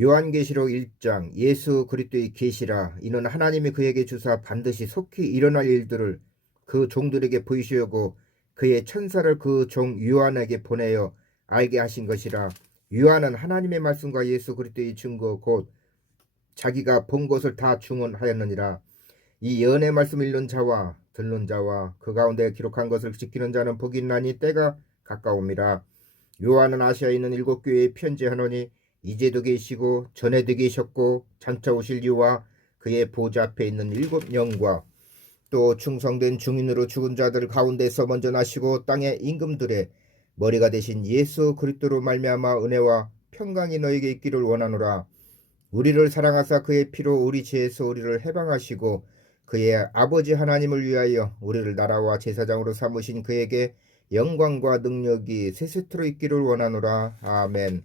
요한계시록 1장 예수 그리스도의 계시라. 이는 하나님이 그에게 주사 반드시 속히 일어날 일들을 그 종들에게 보이시려고 그의 천사를 그 종 요한에게 보내어 알게 하신 것이라. 요한은 하나님의 말씀과 예수 그리스도의 증거 곧 자기가 본 것을 다 증언하였느니라. 이 예언의 말씀 읽는 자와 듣는 자와 그 가운데 기록한 것을 지키는 자는 복이 있나니 때가 가까움이라. 요한은 아시아에 있는 7교회에 편지하노니 이제도 계시고 전에도 계셨고 장차 오실 이와 그의 보좌 앞에 있는 7영과 또 충성된 증인으로 죽은 자들 가운데서 먼저 나시고 땅의 임금들의 머리가 되신 예수 그리스도로 말미암아 은혜와 평강이 너에게 있기를 원하노라. 우리를 사랑하사 그의 피로 우리 죄에서 우리를 해방하시고 그의 아버지 하나님을 위하여 우리를 나라와 제사장으로 삼으신 그에게 영광과 능력이 세세토록 있기를 원하노라. 아멘.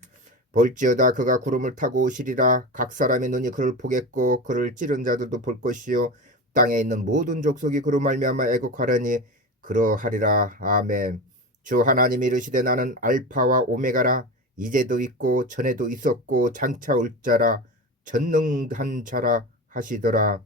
볼지어다 그가 구름을 타고 오시리라. 각 사람의 눈이 그를 보겠고 그를 찌른 자들도 볼 것이요 땅에 있는 모든 족속이 그로 말미암아 애곡하려니 그러하리라. 아멘. 주 하나님이 이르시되 나는 알파와 오메가라. 이제도 있고 전에도 있었고 장차 올 자라. 전능한 자라 하시더라.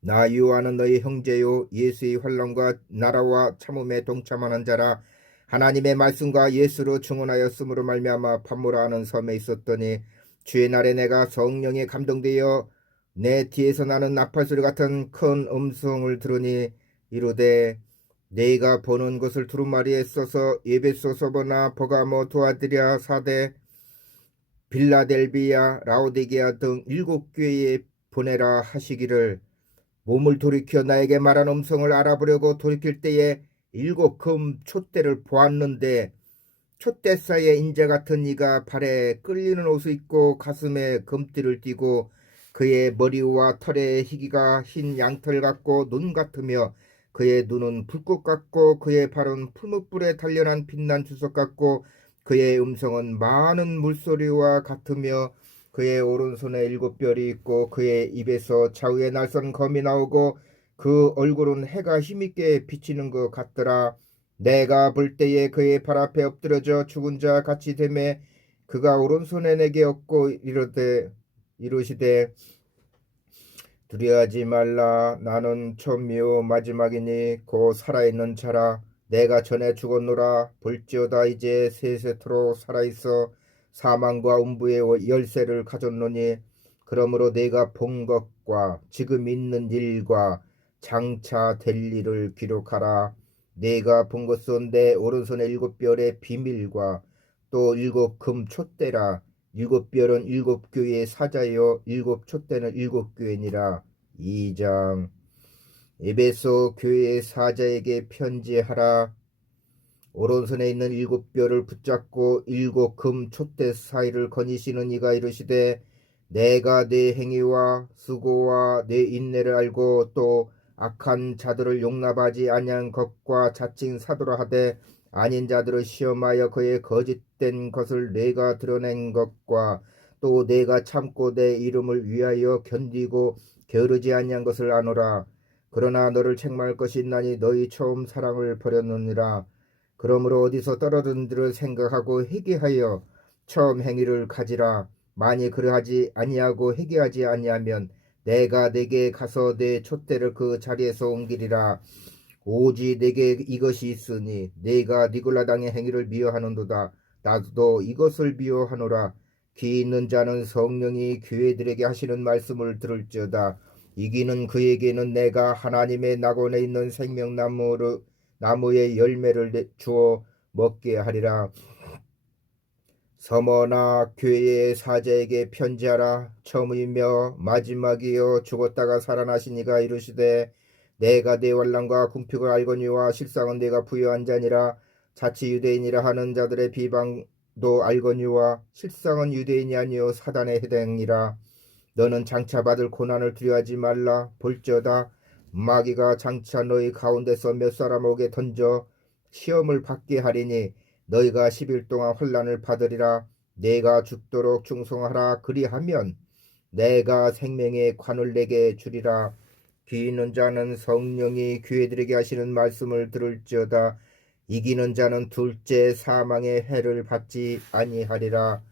나 요한은 너희 형제요 예수의 환난과 나라와 참음에 동참하는 자라. 하나님의 말씀과 예수로 증언하였으므로 말미암아 판모라 하는 섬에 있었더니 주의 날에 내가 성령에 감동되어 내 뒤에서 나는 나팔소리 같은 큰 음성을 들으니 이르되 내가 보는 것을 두루마리에 써서 에베소, 소보나, 버가모, 두아드리아, 사대, 빌라델비아, 라오디게아 등 7교회에 보내라 하시기를. 몸을 돌이켜 나에게 말한 음성을 알아보려고 돌이킬 때에 7금 촛대를 보았는데 촛대 사이에 인자 같은 이가 발에 끌리는 옷을 입고 가슴에 금띠를 띠고 그의 머리와 털에 희기가 흰 양털 같고 눈 같으며 그의 눈은 불꽃 같고 그의 발은 풀무불에 단련한 빛난 주석 같고 그의 음성은 많은 물소리와 같으며 그의 오른손에 7별이 있고 그의 입에서 좌우에 날선 검이 나오고 그 얼굴은 해가 힘있게 비치는 것 같더라. 내가 볼 때에 그의 발 앞에 엎드려져 죽은 자 같이 되매 그가 오른손에 내게 얻고 이르시되 두려워하지 말라. 나는 처음이요 마지막이니 곧 살아있는 자라. 내가 전에 죽었노라. 볼지어다 이제 세세토록 살아있어 사망과 음부의 열쇠를 가졌노니 그러므로 내가 본 것과 지금 있는 일과 장차 될 일을 기록하라. 내가 본 것은 내 오른손의 7별의 비밀과 또 7금 촛대라. 7별은 7교회의 사자요 7촛대는 7교회니라. 2장. 에베소 교회의 사자에게 편지하라. 오른손에 있는 7별을 붙잡고 7금 촛대 사이를 거니시는 이가 이르시되 내가 네 행위와 수고와 네 인내를 알고 또 악한 자들을 용납하지 아니한 것과 자칭 사도라 하되 아닌 자들을 시험하여 그의 거짓된 것을 내가 드러낸 것과 또 내가 참고 내 이름을 위하여 견디고 게으르지 아니한 것을 아노라. 그러나 너를 책망할 것이 있나니 너희 처음 사랑을 버렸느니라. 그러므로 어디서 떨어진 줄을 생각하고 회개하여 처음 행위를 가지라. 만일 그러하지 아니하고 회개하지 아니하면 내가 내게 가서 내 촛대를 그 자리에서 옮기리라. 오직 내게 이것이 있으니 내가 니골라당의 행위를 미워하는도다. 나도 이것을 미워하노라. 귀 있는 자는 성령이 교회들에게 하시는 말씀을 들을지어다. 이기는 그에게는 내가 하나님의 낙원에 있는 나무의 열매를 주어 먹게 하리라. 서머나 교회의 사자에게 편지하라. 처음이며 마지막이요 죽었다가 살아나신 이가 이르시되 내가 내 환난과 궁핍을 알거니와 실상은 내가 부여한 자니라. 자치 유대인이라 하는 자들의 비방도 알거니와 실상은 유대인이 아니요 사단의 해당이라. 너는 장차 받을 고난을 두려워하지 말라. 볼지어다 마귀가 장차 너희 가운데서 몇 사람에게 던져 시험을 받게 하리니 너희가 10일 동안 환난을 받으리라. 내가 죽도록 충성하라. 그리하면 내가 생명의 관을 내게 주리라. 귀 있는 자는 성령이 교회들에게 하시는 말씀을 들을지어다. 이기는 자는 둘째 사망의 해를 받지 아니하리라.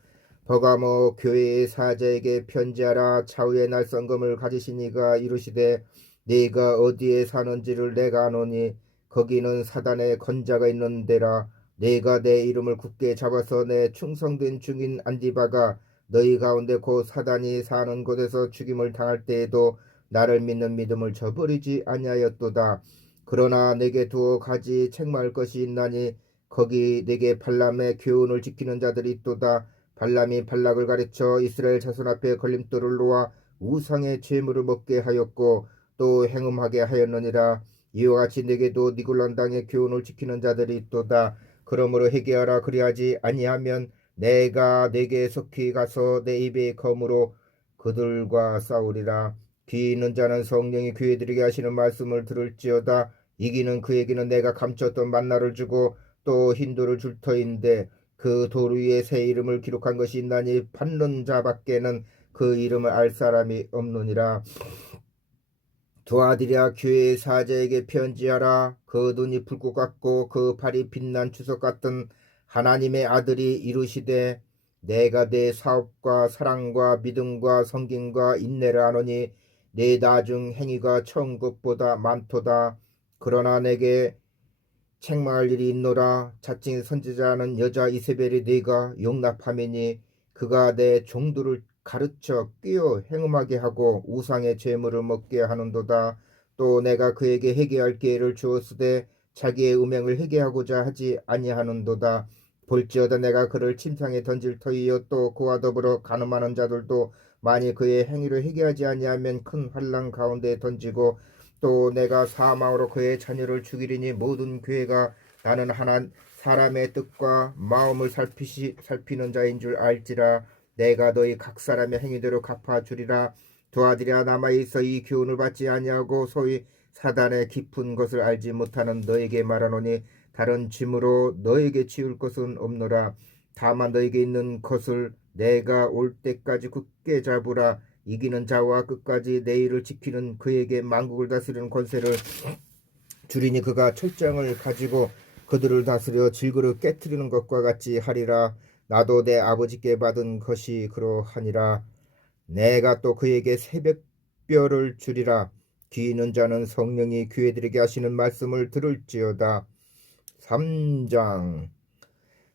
버가모 교회의 사자에게 편지하라. 차후에 날 성금을 가지신 이가 이르시되 네가 어디에 사는지를 내가 아노니 거기는 사단의 건자가 있는 데라. 네가 내 이름을 굳게 잡아서 내 충성된 증인 안디바가 너희 가운데 곧 사단이 사는 곳에서 죽임을 당할 때에도 나를 믿는 믿음을 저버리지 아니하였도다. 그러나 내게 두어 가지 책망할 것이 있나니 거기 내게 발람의 교훈을 지키는 자들이 있도다. 발람이 발락을 가르쳐 이스라엘 자손 앞에 걸림돌을 놓아 우상의 제물을 먹게 하였고 또 행음하게 하였느니라. 이와 같이 내게도 니골란 당의 교훈을 지키는 자들이 있도다. 그러므로 회개하라. 그리하지 아니하면 내가 내게 속히 가서 내 입의 검으로 그들과 싸우리라. 귀 있는 자는 성령이 교회들에게 하시는 말씀을 들을지어다. 이기는 그에게는 내가 감췄던 만나를 주고 또 흰돌을 줄 터인데 그 돌 위에 새 이름을 기록한 것이 있나니 받는 자밖에는 그 이름을 알 사람이 없느니라. 두 아들이야 교회의 사자에게 편지하라. 그 눈이 불꽃 같고 그 발이 빛난 주석 같은 하나님의 아들이 이르시되 내가 내 사업과 사랑과 믿음과 성김과 인내를 아노니 내 나중 행위가 처음 것보다 많도다. 그러나 내게 책망할 일이 있노라. 자칭 선지자는 여자 이세벨이 네가 용납함이니 그가 내 종들을 가르쳐 끼어 행음하게 하고 우상의 제물을 먹게 하는도다. 또 내가 그에게 회개할 기회를 주었으되 자기의 음행을 회개하고자 하지 아니하는도다. 볼지어다 내가 그를 침상에 던질 터이요 또 그와 더불어 간음하는 자들도 만일 그의 행위를 회개하지 아니하면 큰 환난 가운데 던지고 또 내가 사망으로 그의 자녀를 죽이리니 모든 교회가 나는 하나 사람의 뜻과 마음을 살피는 자인 줄 알지라. 내가 너희 각 사람의 행위대로 갚아주리라. 두 아들이야 남아있어 이 교훈을 받지 아니하고 소위 사단의 깊은 것을 알지 못하는 너에게 말하노니 다른 짐으로 너에게 지울 것은 없노라. 다만 너에게 있는 것을 내가 올 때까지 굳게 잡으라. 이기는 자와 끝까지 내 일을 지키는 그에게 만국을 다스리는 권세를 주리니 그가 철장을 가지고 그들을 다스려 질그릇 깨뜨리는 것과 같이 하리라. 나도 내 아버지께 받은 것이 그러하니라. 내가 또 그에게 새벽별을 주리라. 귀 있는 자는 성령이 교회들에게 하시는 말씀을 들을지어다. 3장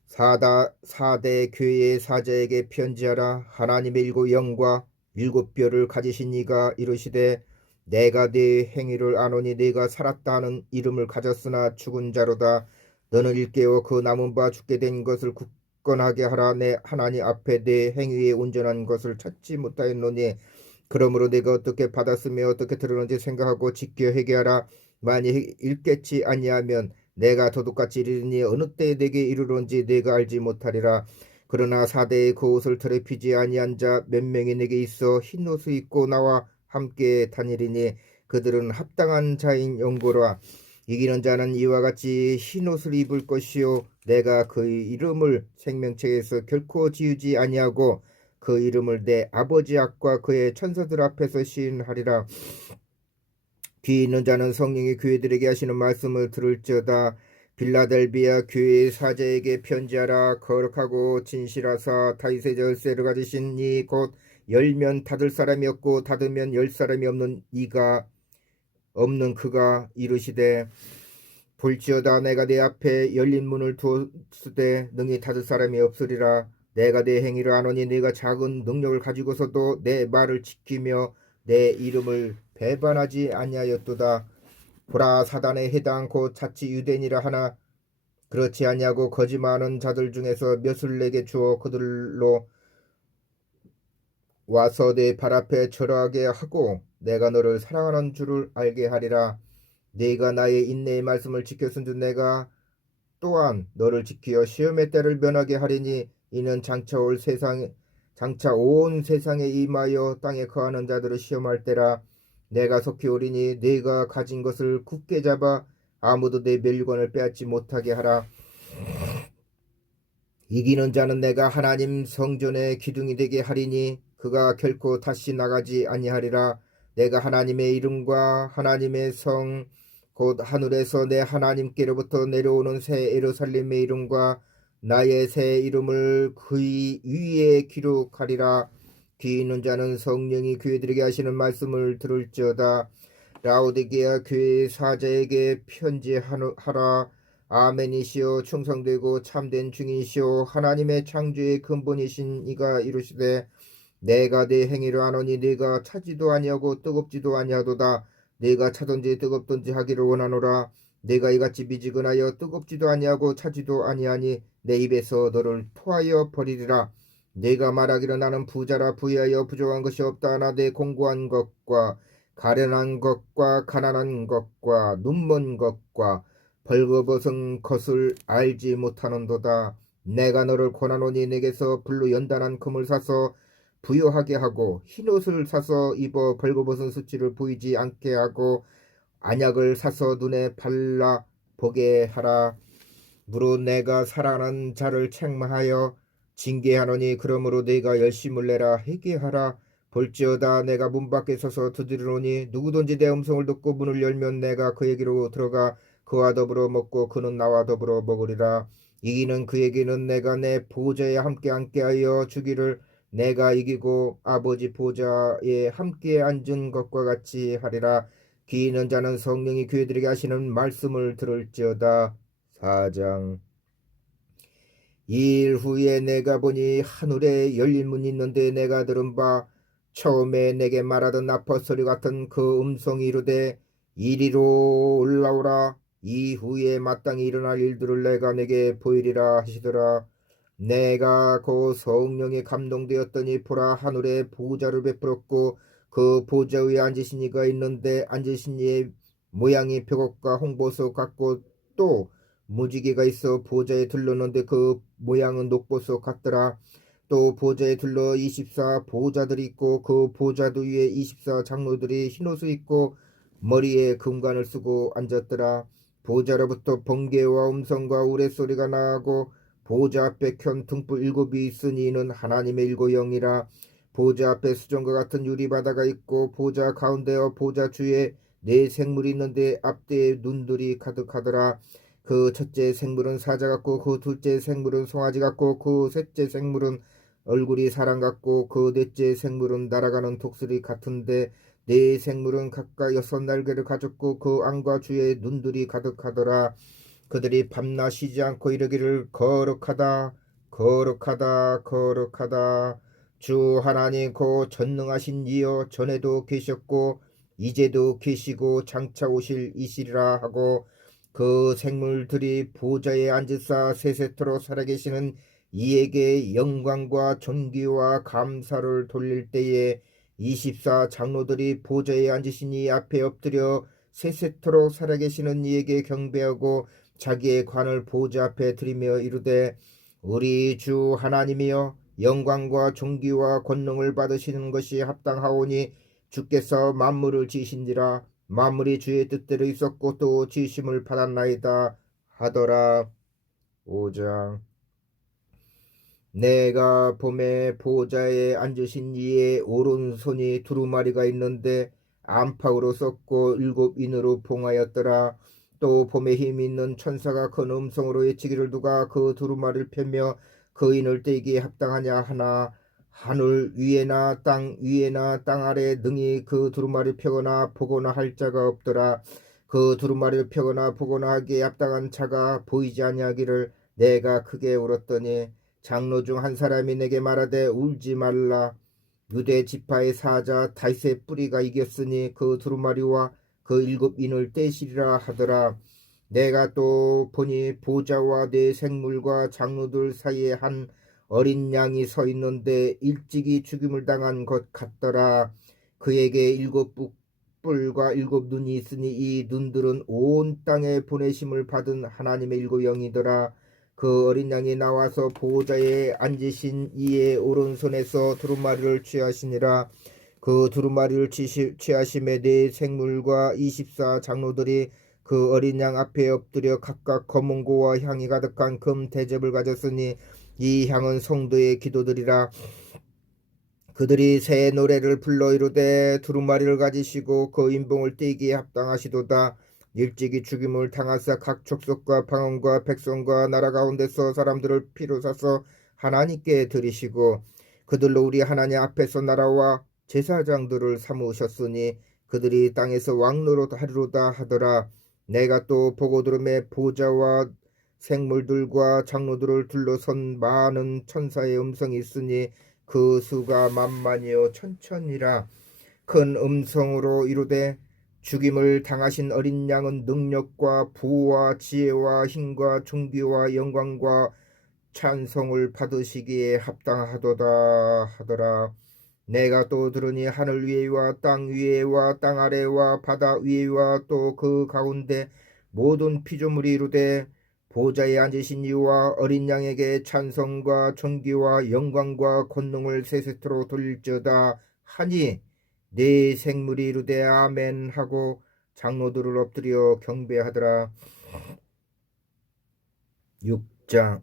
사대 교회의 사자에게 편지하라. 하나님의 일곱 영과 일곱 뼈를 가지신 이가 이르시되 내가 네 행위를 아노니 네가 살았다 하는 이름을 가졌으나 죽은 자로다. 너는 일깨워 그 남은 바 죽게 된 것을 굳건하게 하라. 내 하나님 앞에 네 행위에 온전한 것을 찾지 못하였노니 그러므로 내가 어떻게 받았으며 어떻게 들었는지 생각하고 지켜 회개하라. 만일 읽겠지 아니하면 내가 도둑같이 이르니 어느 때에 내게 이르는지 내가 알지 못하리라. 그러나 사대의 그 옷을 더럽히지 아니한 자 몇 명이 내게 있어 흰 옷을 입고 나와 함께 다니리니 그들은 합당한 자인 영고라. 이기는 자는 이와 같이 흰 옷을 입을 것이요 내가 그의 이름을 생명책에서 결코 지우지 아니하고 그 이름을 내 아버지 앞과 그의 천사들 앞에서 시인하리라. 귀 있는 자는 성령이 교회들에게 하시는 말씀을 들을지어다. 빌라델비아 교회의 사자에게 편지하라. 거룩하고 진실하사 다윗의 열쇠를 가지신 이 곧 열면 닫을 사람이 없고 닫으면 열 사람이 없는 그가 이르시되 볼지어다 내가 내 앞에 열린 문을 두었으되 능히 닫을 사람이 없으리라. 내가 내 행위를 아노니 네가 작은 능력을 가지고서도 내 말을 지키며 내 이름을 배반하지 아니하였도다. 보라 사단의 해당 곧 자치 유대인이라 하나 그렇지 아니하고 거짓말하는 자들 중에서 몇을 내게 주어 그들로 와서 내 발 앞에 절하게 하고 내가 너를 사랑하는 줄을 알게 하리라. 네가 나의 인내의 말씀을 지켰은즉 내가 또한 너를 지키어 시험의 때를 면하게 하리니 이는 장차 온 세상에 임하여 땅에 거하는 자들을 시험할 때라. 내가 속히 오리니 네가 가진 것을 굳게 잡아 아무도 내 멸관을 빼앗지 못하게 하라. 이기는 자는 내가 하나님 성전의 기둥이 되게 하리니 그가 결코 다시 나가지 아니하리라. 내가 하나님의 이름과 하나님의 성 곧 하늘에서 내 하나님께로부터 내려오는 새 예루살렘의 이름과 나의 새 이름을 그의 위에 기록하리라. 귀 있는 자는 성령이 교회들에게 하시는 말씀을 들을지어다. 라오디게아 교회 사자에게 편지하라. 아멘이시오 충성되고 참된 중이시오 하나님의 창조의 근본이신 이가 이르시되 내가 내 행위를 아노니 네가 차지도 아니하고 뜨겁지도 아니하도다. 네가 차든지 뜨겁든지 하기를 원하노라. 내가 이같이 미지근하여 뜨겁지도 아니하고 차지도 아니하니 내 입에서 너를 토하여 버리리라. 내가 말하기를 나는 부자라 부유하여 부족한 것이 없다 하나 내 공고한 것과 가련한 것과 가난한 것과 눈먼 것과 벌거벗은 것을 알지 못하는도다. 내가 너를 권하노니 내게서 불로 연단한 금을 사서 부요하게 하고 흰옷을 사서 입어 벌거벗은 수치를 보이지 않게 하고 안약을 사서 눈에 발라 보게 하라. 무릇 내가 사랑하는 자를 책망하여 징계하노니 그러므로 네가 열심을 내라 회개하라. 볼지어다 내가 문 밖에 서서 두드리노니 누구든지 내 음성을 듣고 문을 열면 내가 그에게로 들어가 그와 더불어 먹고 그는 나와 더불어 먹으리라. 이기는 그에게는 내가 내 보좌에 함께 앉게하여 주기를 내가 이기고 아버지 보좌에 함께 앉은 것과 같이 하리라. 귀 있는 자는 성령이 교회들에게 하시는 말씀을 들을지어다. 4장. 이 일 후에 내가 보니 하늘에 열린 문이 있는데 내가 들은 바 처음에 내게 말하던 나팔소리 같은 그 음성이 이르되 이리로 올라오라. 이후에 마땅히 일어날 일들을 내가 내게 보이리라 하시더라. 내가 그 성령에 감동되었더니 보라 하늘에 보좌를 베풀었고 그 보좌 위에 앉으신 이가 있는데 앉으신 이의 모양이 벽옥과 홍보석 같고 또 무지개가 있어 보좌에 둘렀는데 그 모양은 녹보석 같더라. 또 보좌에 둘러 24 보좌들이 있고 그 보좌도 위에 24 장로들이 흰옷을 입고 머리에 금관을 쓰고 앉았더라. 보좌로부터 번개와 음성과 우레소리가 나고 보좌 앞에 켠 등불 7이 있으니 이는 하나님의 7영이라. 보좌 앞에 수정과 같은 유리바다가 있고 보좌 가운데와 보좌 주위에 4생물이 있는데 앞뒤에 눈들이 가득하더라. 그 첫째 생물은 사자 같고 그 둘째 생물은 송아지 같고 그 셋째 생물은 얼굴이 사람 같고 그 넷째 생물은 날아가는 독수리 같은데 네 생물은 각각 6날개를 가졌고 그 안과 주에 눈들이 가득하더라. 그들이 밤낮 쉬지 않고 이르기를 거룩하다 거룩하다 거룩하다 주 하나님 그 전능하신 이여 전에도 계셨고 이제도 계시고 장차 오실 이시리라 하고 그 생물들이 보좌에 앉으사 세세토록 살아계시는 이에게 영광과 존귀와 감사를 돌릴 때에 24 장로들이 보좌에 앉으신 이 앞에 엎드려 세세토록 살아계시는 이에게 경배하고 자기의 관을 보좌 앞에 드리며 이르되 우리 주 하나님이여 영광과 존귀와 권능을 받으시는 것이 합당하오니 주께서 만물을 지으신지라 만물이 주의 뜻대로 있었고 또 지으심을 받았나이다 하더라. 5장. 내가 봄에 보좌에 앉으신 이의 오른손이 두루마리가 있는데 안팎으로 썼고 7인으로 봉하였더라. 또 봄에 힘이 있는 천사가 큰 음성으로 외치기를 누가 그 두루마리를 펴며 그 인을 떼기에 합당하냐 하나 하늘 위에나 땅 위에나 땅 아래 능히 그 두루마리를 펴거나 보거나 할 자가 없더라. 그 두루마리를 펴거나 보거나 하기에 합당한 자가 보이지 아니하기를 내가 크게 울었더니 장로 중 한 사람이 내게 말하되 울지 말라. 유대 지파의 사자 다윗의 뿌리가 이겼으니 그 두루마리와 그 7인을 떼시리라 하더라. 내가 또 보니 보좌와 네 생물과 장로들 사이에 한 어린 양이 서 있는데 일찍이 죽임을 당한 것 같더라. 그에게 7뿔과 7눈이 있으니 이 눈들은 온 땅에 보내심을 받은 하나님의 7영이더라. 그 어린 양이 나와서 보좌에 앉으신 이의 오른손에서 두루마리를 취하시니라. 그 두루마리를 취하심에 네 생물과 24 장로들이 그 어린 양 앞에 엎드려 각각 검은고와 향이 가득한 금 대접을 가졌으니 이 향은 성도의 기도들이라. 그들이 새 노래를 불러 이르되 두루마리를 가지시고 그 인봉을 떼기에 합당하시도다. 일찍이 죽임을 당하사 각 족속과 방언과 백성과 나라 가운데서 사람들을 피로 사서 하나님께 드리시고 그들로 우리 하나님 앞에서 나라와 제사장들을 삼으셨으니 그들이 땅에서 왕노릇 하리로다 하더라. 내가 또 보고 들음에 보좌와 생물들과 장로들을 둘러선 많은 천사의 음성이 있으니 그 수가 만만이요 천천이라. 큰 음성으로 이르되 죽임을 당하신 어린 양은 능력과 부와 지혜와 힘과 존귀와 영광과 찬송을 받으시기에 합당하도다 하더라. 내가 또 들으니 하늘 위에와 땅 위에와 땅 아래와 바다 위에와 또 그 가운데 모든 피조물이 이르되 보좌에 앉으신 이와 어린 양에게 찬송과 존귀와 영광과 권능을 세세토록 돌릴지어다 하니 네 생물이 이르되 아멘 하고 장로들을 엎드려 경배하더라. 6장.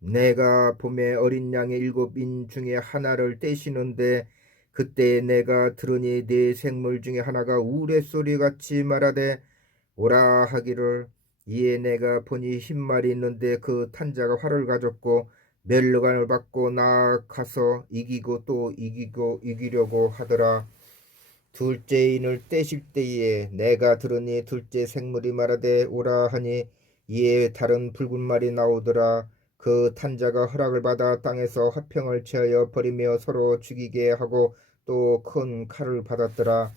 내가 봄에 어린 양의 7인 중에 하나를 떼시는데 그때 내가 들으니 네 생물 중에 하나가 우레소리같이 말하되 오라 하기를. 이에 내가 보니 흰말이 있는데 그 탄자가 활을 가졌고 멸류관을 받고 나아가서 이기고 또 이기려고 하더라. 둘째 인을 떼실 때에 내가 들으니 둘째 생물이 말하되 오라 하니 이에 다른 붉은 말이 나오더라. 그 탄자가 허락을 받아 땅에서 화평을 취하여 버리며 서로 죽이게 하고 또 큰 칼을 받았더라.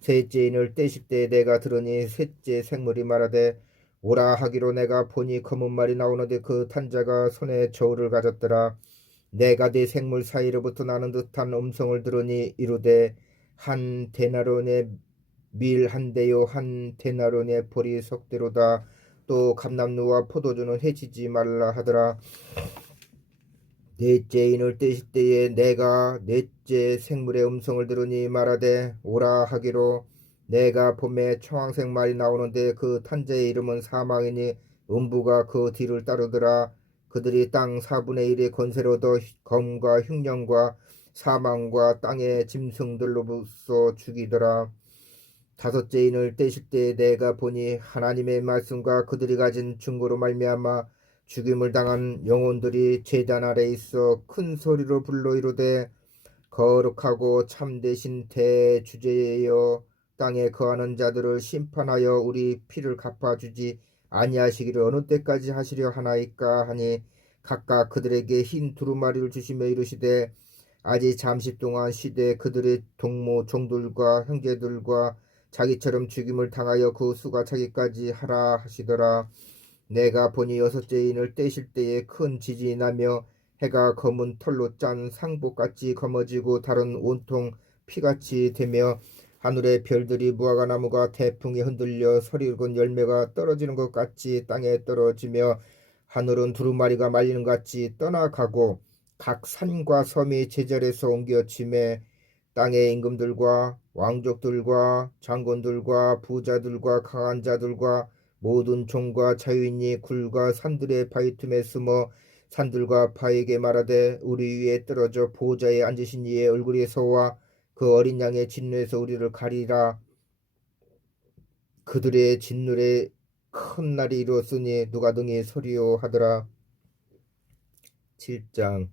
셋째 인을 떼실 때 내가 들으니 셋째 생물이 말하되 오라 하기로 내가 보니 검은 말이 나오는데 그 탄자가 손에 저울을 가졌더라. 내가 네 생물 사이로부터 나는 듯한 음성을 들으니 이르되 한 데나론의 밀 한 대요 한 데나론의 보리 석대로다. 또 감람루와 포도주는 해치지 말라 하더라. 넷째 인을 떼실 때에 내가 넷째 생물의 음성을 들으니 말하되 오라 하기로 내가 봄에 청황색 말이 나오는데 그 탄자의 이름은 사망이니 음부가 그 뒤를 따르더라. 그들이 땅 4분의 1의 권세를 얻어 검과 흉년과 사망과 땅의 짐승들로부터 죽이더라. 다섯째 인을 떼실 때 내가 보니 하나님의 말씀과 그들이 가진 증거로 말미암아 죽임을 당한 영혼들이 제단 아래 있어 큰 소리로 불러 이르되 거룩하고 참되신 대주제여 땅에 거하는 자들을 심판하여 우리 피를 갚아주지 아니하시기를 어느 때까지 하시려 하나이까 하니 각각 그들에게 흰 두루마리를 주시며 이르시되 아직 잠시 동안 쉬되 그들의 동무 종들과 형제들과 자기처럼 죽임을 당하여 그 수가 차기까지 하라 하시더라. 내가 보니 여섯째 인을 떼실 때에 큰 지진이 나며 해가 검은 털로 짠 상복같이 검어지고 달은 온통 피같이 되며 하늘의 별들이 무화과나무가 태풍에 흔들려 서리 굵은 열매가 떨어지는 것 같이 땅에 떨어지며 하늘은 두루마리가 말리는 것 같이 떠나가고 각 산과 섬이 제자리에서 옮겨짐에 땅의 임금들과 왕족들과 장군들과 부자들과 강한 자들과 모든 종과 자유인이 굴과 산들의 바위 틈에 숨어 산들과 바위에게 말하되 우리 위에 떨어져 보좌에 앉으신 이의 얼굴에서와 그 어린 양의 진노에서 우리를 가리라. 그들의 진노에 큰 날이 이루었으니 누가 능히 서리요 하더라. 7장.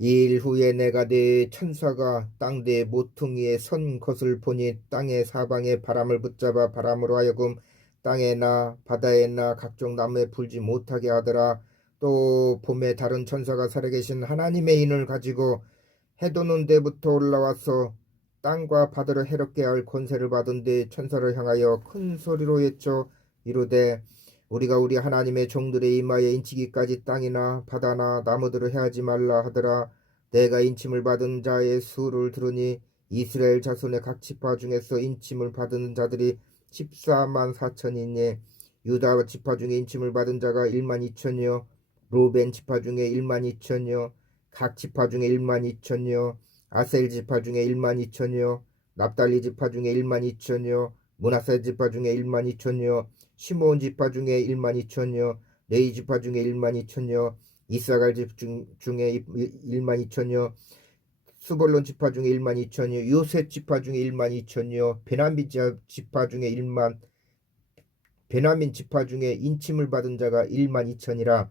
이 일 후에 내가 네 천사가 땅대 모퉁이에 선 것을 보니 땅의 사방에 바람을 붙잡아 바람으로 하여금 땅에나 바다에나 각종 나무에 불지 못하게 하더라. 또 봄에 다른 천사가 살아계신 하나님의 인을 가지고 해돋는 데부터 올라와서 땅과 바다를 해롭게 할 권세를 받은 데 천사를 향하여 큰 소리로 외쳐 이르되 우리가 우리 하나님의 종들의 이마에 인치기까지 땅이나 바다나 나무들을 해하지 말라 하더라. 내가 인침을 받은 자의 수를 들으니 이스라엘 자손의 각 지파 중에서 인침을 받은 자들이 14만 4천이니 유다 지파 중에 인침을 받은 자가 1만 2천이요 루벤 지파 중에 1만 2천이요 각 지파 중에 1만 2천이요 아셀 지파 중에 1만 2천이요 납달리 지파 중에 1만 2천이요 므낫세 지파 중에 1만 2천이요 시므온 지파 중에 1만 2천이요 레위 지파 중에 1만 2천이요 이사갈 집 중에 1만 2천이요 수볼론 지파 중에 1만 2천이요 요셉 지파 중에 1만 2천이요 베냐민 지파 중에 1만 베냐민 지파 중에 인침을 받은 자가 1만 2천이라.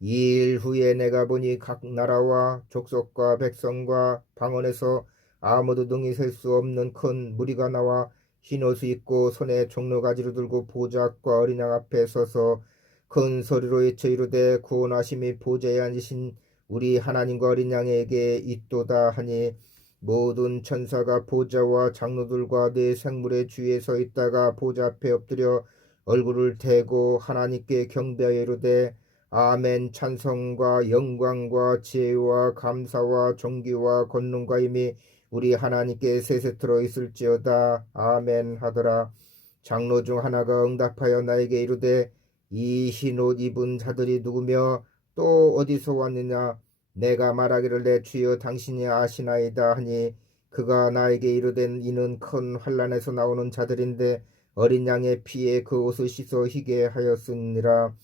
이 일 후에 내가 보니 각 나라와 족속과 백성과 방언에서 아무도 능히 셀 수 없는 큰 무리가 나와 흰 옷을 입고 손에 종려가지를 들고 보좌 앞과 어린 양 앞에 서서 큰 소리로 외쳐 이르되 구원하심이 보좌에 앉으신 우리 하나님과 어린 양에게 있도다 하니, 모든 천사가 보좌와 장로들과 네 생물의 주위에 서 있다가 보좌 앞에 엎드려 얼굴을 대고 하나님께 경배하여 이르되 아멘. 찬송과 영광과 지혜와 감사와 존귀와 권능과 힘이 우리 하나님께 세세토록 있을지어다. 아멘 하더라. 장로 중 하나가 응답하여 나에게 이르되 이 흰 옷 입은 자들이 누구며 또 어디서 왔느냐. 내가 말하기를 내 주여 당신이 아시나이다 하니, 그가 나에게 이르되 이는 큰 환난에서 나오는 자들인데 어린 양의 피에 그 옷을 씻어 희게 하였으니라.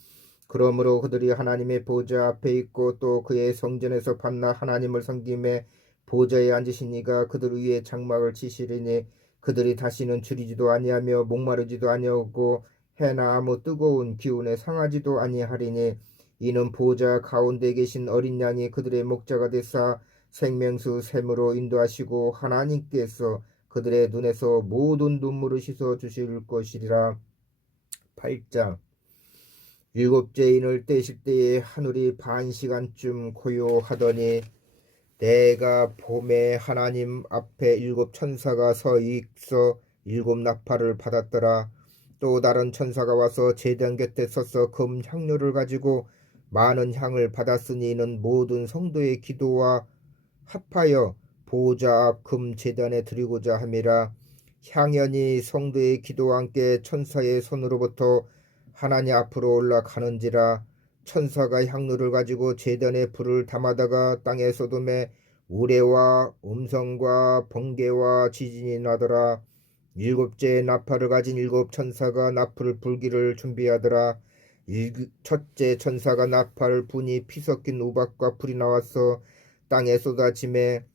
그러므로 그들이 하나님의 보좌 앞에 있고 또 그의 성전에서 받나 하나님을 섬김에 보좌에 앉으신 이가 그들 위에 장막을 치시리니, 그들이 다시는 줄이지도 아니하며 목마르지도 아니하고 해나 아무 뜨거운 기운에 상하지도 아니하리니, 이는 보좌 가운데 계신 어린 양이 그들의 목자가 되사 생명수 샘으로 인도하시고 하나님께서 그들의 눈에서 모든 눈물을 씻어 주실 것이리라. 8장. 일곱째 인을 떼실 때에 하늘이 반 시간쯤 고요하더니 내가 봄에 하나님 앞에 일곱 천사가 서 있어 일곱 나팔을 받았더라. 또 다른 천사가 와서 제단 곁에 서서 금 향료를 가지고 많은 향을 받았으니 이는 모든 성도의 기도와 합하여 보좌 앞 금 제단에 드리고자 함이라. 향연이 성도의 기도와 함께 천사의 손으로부터 하나님 앞으로 올라가는지라. 천사가 향로를 가지고 제단에 불을 담아다가 땅에 쏟음에 우레와 음성과 번개와 지진이 나더라. 일곱째 나팔을 가진 일곱 천사가 나팔을 불기를 준비하더라. 첫째 천사가 나팔을 부니 피 섞인 우박과 불이 나와서 땅에 쏟아짐에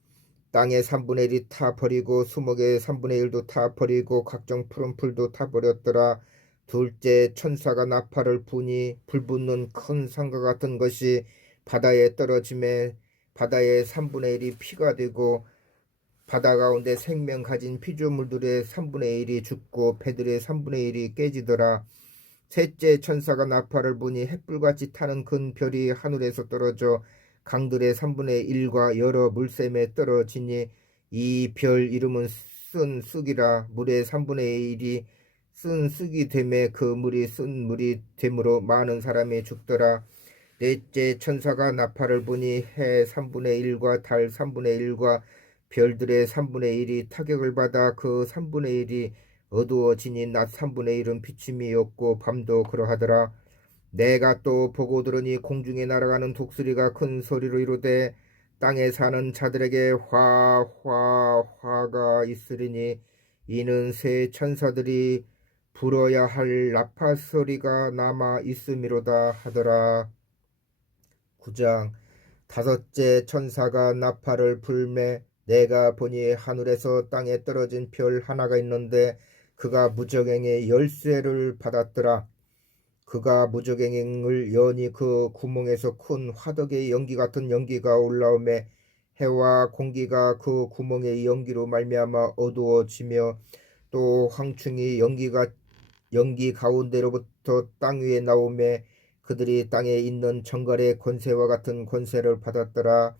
땅의 3분의 1이 타버리고 수목의 3분의 1도 타버리고 각종 푸른 풀도 타버렸더라. 둘째 천사가 나팔을 부니 불붙는 큰 산과 같은 것이 바다에 떨어짐에 바다의 3분의 1이 피가 되고 바다 가운데 생명 가진 피조물들의 3분의 1이 죽고 배들의 3분의 1이 깨지더라. 셋째 천사가 나팔을 부니 햇불같이 타는 큰 별이 하늘에서 떨어져 강들의 3분의 1과 여러 물샘에 떨어지니, 이 별 이름은 쓴 쑥이라. 물의 3분의 1이 쓴 쑥이 되매 그 물이 쓴 물이 되므로 많은 사람이 죽더라. 넷째 천사가 나팔을 부니 해 3분의 1과 달 3분의 1과 별들의 3분의 1이 타격을 받아 그 3분의 1이 어두워지니 낮 3분의 1은 비침이 없고 밤도 그러하더라. 내가 또 보고 들으니 공중에 날아가는 독수리가 큰 소리로 이르되 땅에 사는 자들에게 화가 있으리니, 이는 새 천사들이 불어야 할 나팔 소리가 남아 있음이로다 하더라. 9장. 다섯째 천사가 나팔을 불매 내가 보니 하늘에서 땅에 떨어진 별 하나가 있는데 그가 무저갱의 열쇠를 받았더라. 그가 무저갱을 여니 그 구멍에서 큰 화덕의 연기 같은 연기가 올라오매 해와 공기가 그 구멍의 연기로 말미암아 어두워지며 또 황충이 연기 가운데로부터 땅 위에 나오매 그들이 땅에 있는 정갈의 권세와 같은 권세를 받았더라.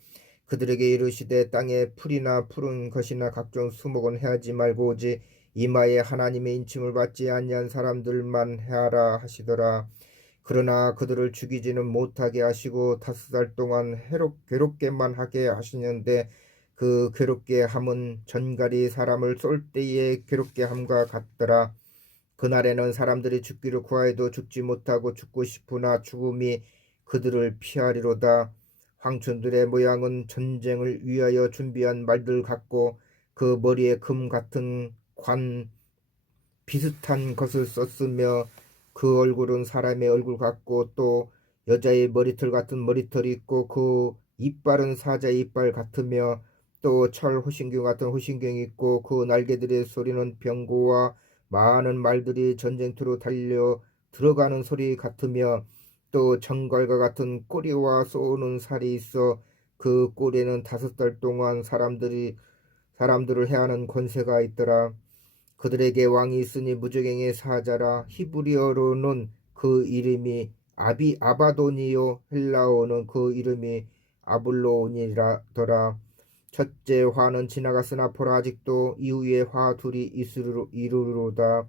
그들에게 이르시되 땅에 풀이나 푸른 것이나 각종 수목은 해하지 말고 오직 이마에 하나님의 인침을 받지 아니한 사람들만 해하라 하시더라. 그러나 그들을 죽이지는 못하게 하시고 5살 동안 괴롭게만 하게 하시는데 그 괴롭게 함은 전갈이 사람을 쏠 때에 괴롭게 함과 같더라. 그날에는 사람들이 죽기를 구하여도 죽지 못하고 죽고 싶으나 죽음이 그들을 피하리로다. 황천들의 모양은 전쟁을 위하여 준비한 말들 같고 그 머리에 금 같은 관 비슷한 것을 썼으며 그 얼굴은 사람의 얼굴 같고 또 여자의 머리털 같은 머리털이 있고 그 이빨은 사자의 이빨 같으며 또 철 호신경 같은 호신경이 있고 그 날개들의 소리는 병고와 많은 말들이 전쟁터로 달려 들어가는 소리 같으며 또 정갈과 같은 꼬리와 쏘는 살이 있어 그 꼬리에는 5달 동안 사람들을 해하는 권세가 있더라. 그들에게 왕이 있으니 무적행의 사자라. 히브리어로는 그 이름이 아바돈이요 헬라어는 그 이름이 아블로온이라더라. 첫째 화는 지나갔으나 보라 아직도 이후에 화 둘이 이르로다.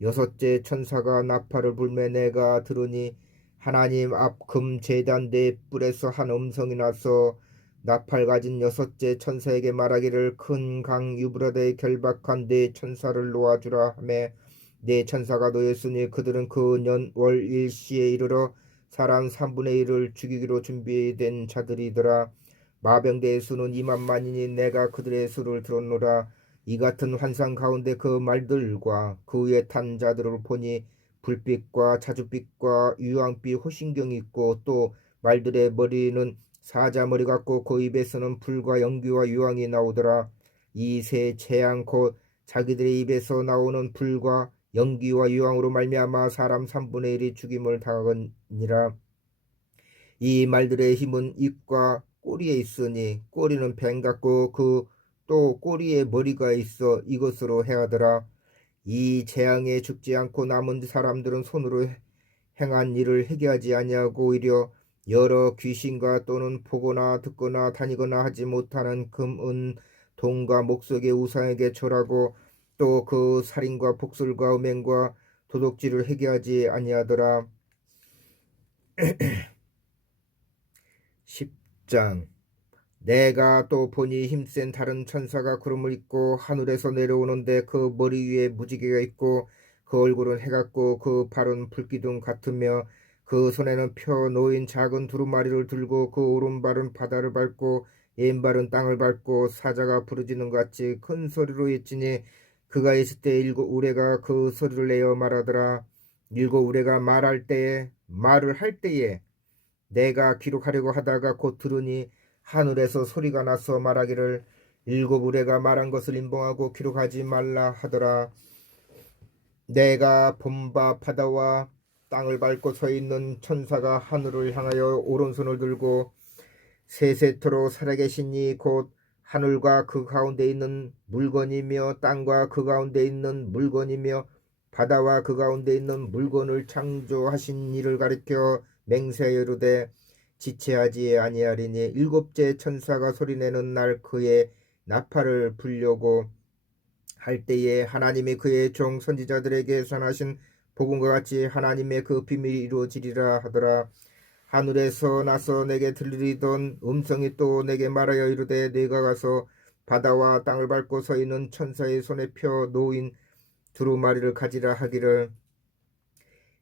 여섯째 천사가 나팔을 불매 내가 들으니 하나님 앞 금 제단 네 뿔에서 한 음성이 나서 나팔 가진 여섯째 천사에게 말하기를 큰 강 유브라데에 결박한 네 천사를 놓아주라 하매 네 천사가 놓였으니 그들은 그 년 월 일시에 이르러 사람 3분의 1을 죽이기로 준비된 자들이더라. 마병대의 수는 2만만이니 내가 그들의 수를 들었노라. 이 같은 환상 가운데 그 말들과 그 위에 탄 자들을 보니 불빛과 자줏빛과 유황빛 호신경이 있고 또 말들의 머리는 사자머리 같고 그 입에서는 불과 연기와 유황이 나오더라. 이 세 재앙 곧 자기들의 입에서 나오는 불과 연기와 유황으로 말미암아 사람 3분의 1이 죽임을 당하거니라. 이 말들의 힘은 입과 꼬리에 있으니 꼬리는 뱀 같고 그 또 꼬리에 머리가 있어 이것으로 해하더라. 이 재앙에 죽지 않고 남은 사람들은 손으로 행한 일을 회개하지 아니하고 오히려 여러 귀신과 또는 보거나 듣거나 다니거나 하지 못하는 금, 은, 동과 목석의 우상에게 절하고 또 그 살인과 복술과 음행과 도둑질을 회개하지 아니하더라. 10장 내가 또 보니 힘센 다른 천사가 구름을 입고 하늘에서 내려오는데 그 머리 위에 무지개가 있고 그 얼굴은 해 같고 그 발은 불기둥 같으며 그 손에는 펴 놓인 작은 두루마리를 들고 그 오른발은 바다를 밟고 왼발은 땅을 밟고 사자가 부르짖는 것 같이 큰 소리로 외치니 그가 있을 때 7우레가 그 소리를 내어 말하더라. 7우레가 말을 할 때에 내가 기록하려고 하다가 곧 들으니 하늘에서 소리가 나서 말하기를 7우레가 말한 것을 인봉하고 기록하지 말라 하더라. 내가 본바 바다와 땅을 밟고 서 있는 천사가 하늘을 향하여 오른손을 들고 세세토록 살아계신 이 곧 하늘과 그 가운데 있는 물건이며 땅과 그 가운데 있는 물건이며 바다와 그 가운데 있는 물건을 창조하신 이를 가리켜 맹세하여 이르되 지체하지 아니하리니 7째 천사가 소리내는 날 그의 나팔을 불려고 할 때에 하나님이 그의 종 선지자들에게 선하신 복음과 같이 하나님의 그 비밀이 이루어지리라 하더라. 하늘에서 나서 내게 들리던 음성이 또 내게 말하여 이르되 네가 가서 바다와 땅을 밟고 서 있는 천사의 손에 펴 놓인 두루마리를 가지라 하기를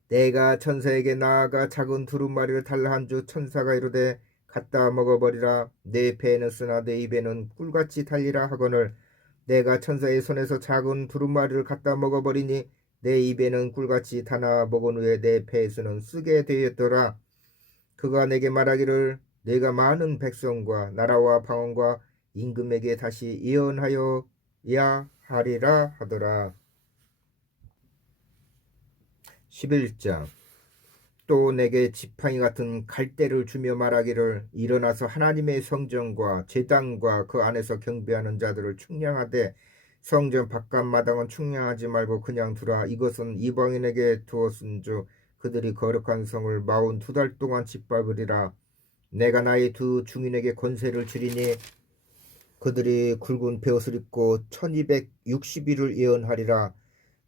내가 천사에게 나아가 작은 두루마리를 달라 한주 천사가 이르되 갖다 먹어버리라. 내 배에는 쓰나 내 입에는 꿀같이 달리라 하거늘 내가 천사의 손에서 작은 두루마리를 갖다 먹어버리니 내 입에는 꿀같이 다나 먹은 후에 내 배에서는 쓰게 되었더라. 그가 내게 말하기를 내가 많은 백성과 나라와 방언과 임금에게 다시 예언하여야 하리라 하더라. 11장 또 내게 지팡이 같은 갈대를 주며 말하기를 일어나서 하나님의 성전과 제단과 그 안에서 경배하는 자들을 충량하되 성전 바깥 마당은 충량하지 말고 그냥 두라. 이것은 이방인에게 두었은즉 그들이 거룩한 성을 42달 동안 짓밟으리라. 내가 나의 두 중인에게 권세를 주리니 그들이 굵은 베옷을 입고 1260일을 예언하리라.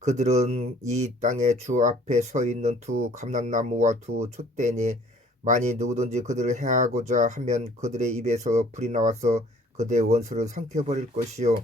그들은 이 땅의 주 앞에 서 있는 두 감람나무와 두 촛대니 만일 누구든지 그들을 해하고자 하면 그들의 입에서 불이 나와서 그들의 원수를 삼켜버릴 것이요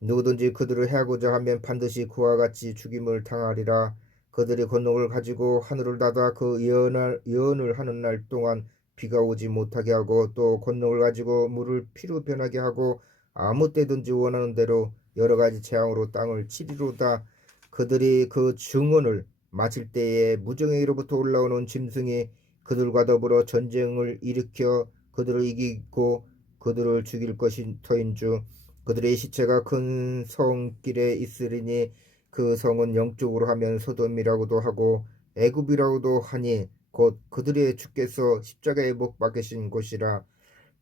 누구든지 그들을 해하고자 하면 반드시 그와 같이 죽임을 당하리라. 그들의 권능을 가지고 하늘을 닫아 그 예언을 하는 날 동안 비가 오지 못하게 하고 또 권능을 가지고 물을 피로 변하게 하고 아무 때든지 원하는 대로 여러 가지 재앙으로 땅을 치리로다. 그들이 그 증언을 마칠 때에 무정에게로부터 올라오는 짐승이 그들과 더불어 전쟁을 일으켜 그들을 이기고 그들을 죽일 것이 터인즉 그들의 시체가 큰 성길에 있으리니 그 성은 영적으로 하면 소돔이라고도 하고 애굽이라고도 하니 곧 그들의 주께서 십자가에 못 박히신 곳이라.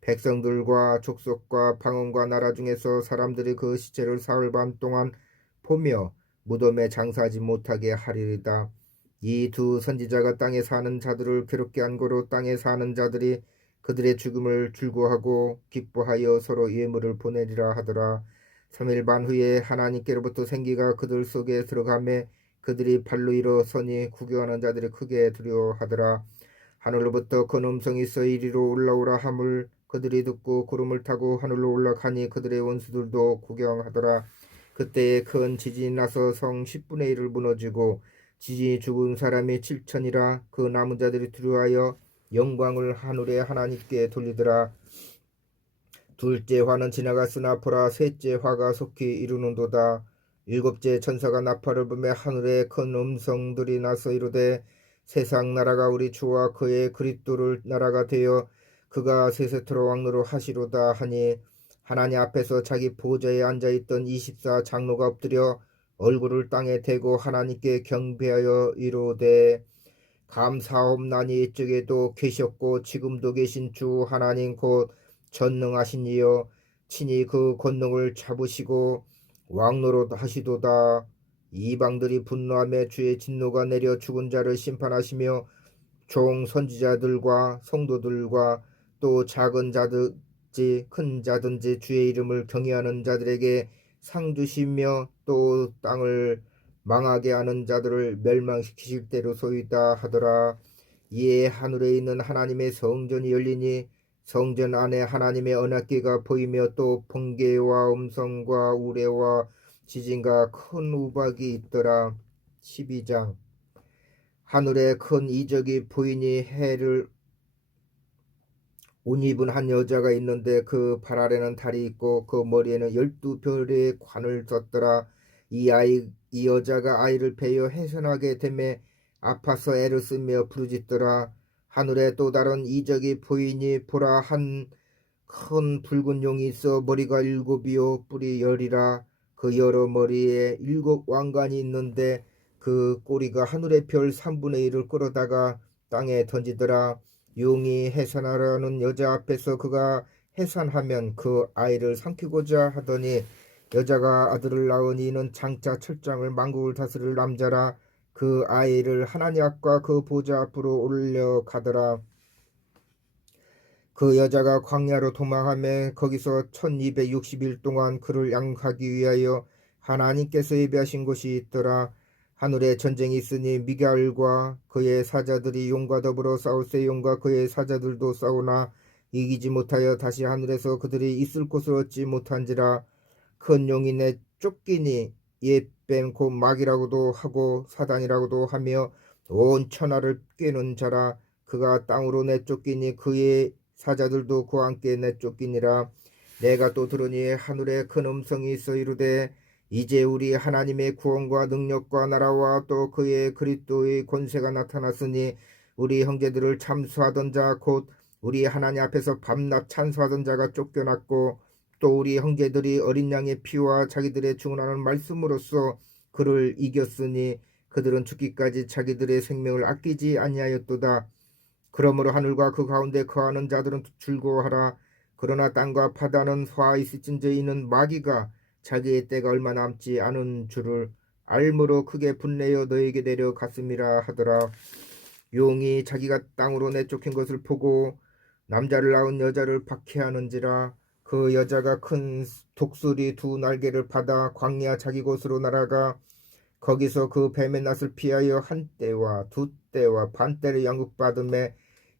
백성들과 족속과 방언과 나라 중에서 사람들이 그 시체를 사흘 반 동안 보며 무덤에 장사하지 못하게 하리이다. 이 두 선지자가 땅에 사는 자들을 괴롭게 한 거로 땅에 사는 자들이 그들의 죽음을 즐거워하고 기뻐하여 서로 예물을 보내리라 하더라. 3일 반 후에 하나님께로부터 생기가 그들 속에 들어가매 그들이 발로 일어서니 구경하는 자들이 크게 두려워하더라. 하늘로부터 큰 음성이 있어 이리로 올라오라 함을 그들이 듣고 구름을 타고 하늘로 올라가니 그들의 원수들도 구경하더라. 그때에 큰 지진이 나서 성 10분의 1을 무너지고 지진이 죽은 사람이 7천이라. 그 남은 자들이 두려워하여 영광을 하늘의 하나님께 돌리더라. 둘째 화는 지나갔으나 보라, 셋째 화가 속히 이루는도다. 일곱째 천사가 나팔을 불매 하늘에 큰 음성들이 나서 이르되 세상 나라가 우리 주와 그의 그리스도를 나라가 되어 그가 세세토록 왕노로 하시로다 하니 하나님 앞에서 자기 보좌에 앉아있던 24 장로가 엎드려 얼굴을 땅에 대고 하나님께 경배하여 이르되 감사옵나니 이쪽에도 계셨고 지금도 계신 주 하나님 곧 전능하신 이여 친히 그 권능을 잡으시고 왕노릇 하시도다. 이방들이 분노하며 주의 진노가 내려 죽은 자를 심판하시며 종 선지자들과 성도들과 또 작은 자든지 큰 자든지 주의 이름을 경외하는 자들에게 상 주시며 또 땅을 망하게 하는 자들을 멸망시키실 때로소이다 하더라. 이에 하늘에 있는 하나님의 성전이 열리니 성전 안에 하나님의 언약궤가 보이며 또 번개와 음성과 우레와 지진과 큰 우박이 있더라. 12장. 하늘에 큰 이적이 보이니 해를 옷 입은 한 여자가 있는데 그 발 아래는 달이 있고 그 머리에는 12별의 관을 썼더라. 이 여자가 아이를 베어 해산하게 되매 아파서 애를 쓰며 부르짖더라. 하늘에 또 다른 이적이 보이니 보라, 한 큰 붉은 용이 있어 머리가 7이요 뿔이 10이라. 그 여러 머리에 7 왕관이 있는데 그 꼬리가 하늘의 별 3분의 1을 끌어다가 땅에 던지더라. 용이 해산하라는 여자 앞에서 그가 해산하면 그 아이를 삼키고자 하더니 여자가 아들을 낳으니 이는 장차 철장을 만국을 다스릴 남자라. 그 아이를 하나님 앞과 그 보좌 앞으로 올려가더라. 그 여자가 광야로 도망하며 거기서 1260일 동안 그를 양육하기 위하여 하나님께서 예비하신 곳이 있더라. 하늘에 전쟁이 있으니 미가엘과 그의 사자들이 용과 더불어 싸울세. 용과 그의 사자들도 싸우나 이기지 못하여 다시 하늘에서 그들이 있을 곳을 얻지 못한지라. 큰 용이 내쫓기니 옛뱀 곧 마귀라고도 하고 사단이라고도 하며 온 천하를 꿰는 자라. 그가 땅으로 내쫓기니 그의 사자들도 그와 함께 내쫓기니라. 내가 또 들으니 하늘에 큰 음성이 있어 이르되 이제 우리 하나님의 구원과 능력과 나라와 또 그의 그리스도의 권세가 나타났으니 우리 형제들을 참수하던 자 곧 우리 하나님 앞에서 밤낮 찬수하던 자가 쫓겨났고 또 우리 형제들이 어린 양의 피와 자기들의 증언하는 말씀으로써 그를 이겼으니 그들은 죽기까지 자기들의 생명을 아끼지 아니하였도다. 그러므로 하늘과 그 가운데 거하는 자들은 즐거워하라. 그러나 땅과 바다는 화 있을진저 이는 마귀가 자기의 때가 얼마 남지 않은 줄을 알므로 크게 분내어 너에게 내려갔음이라 하더라. 용이 자기가 땅으로 내쫓긴 것을 보고 남자를 낳은 여자를 박해하는지라. 그 여자가 큰 독수리 2 날개를 받아 광야 자기 곳으로 날아가 거기서 그 뱀의 낯을 피하여 1때와 2때와 반때를 양육받음에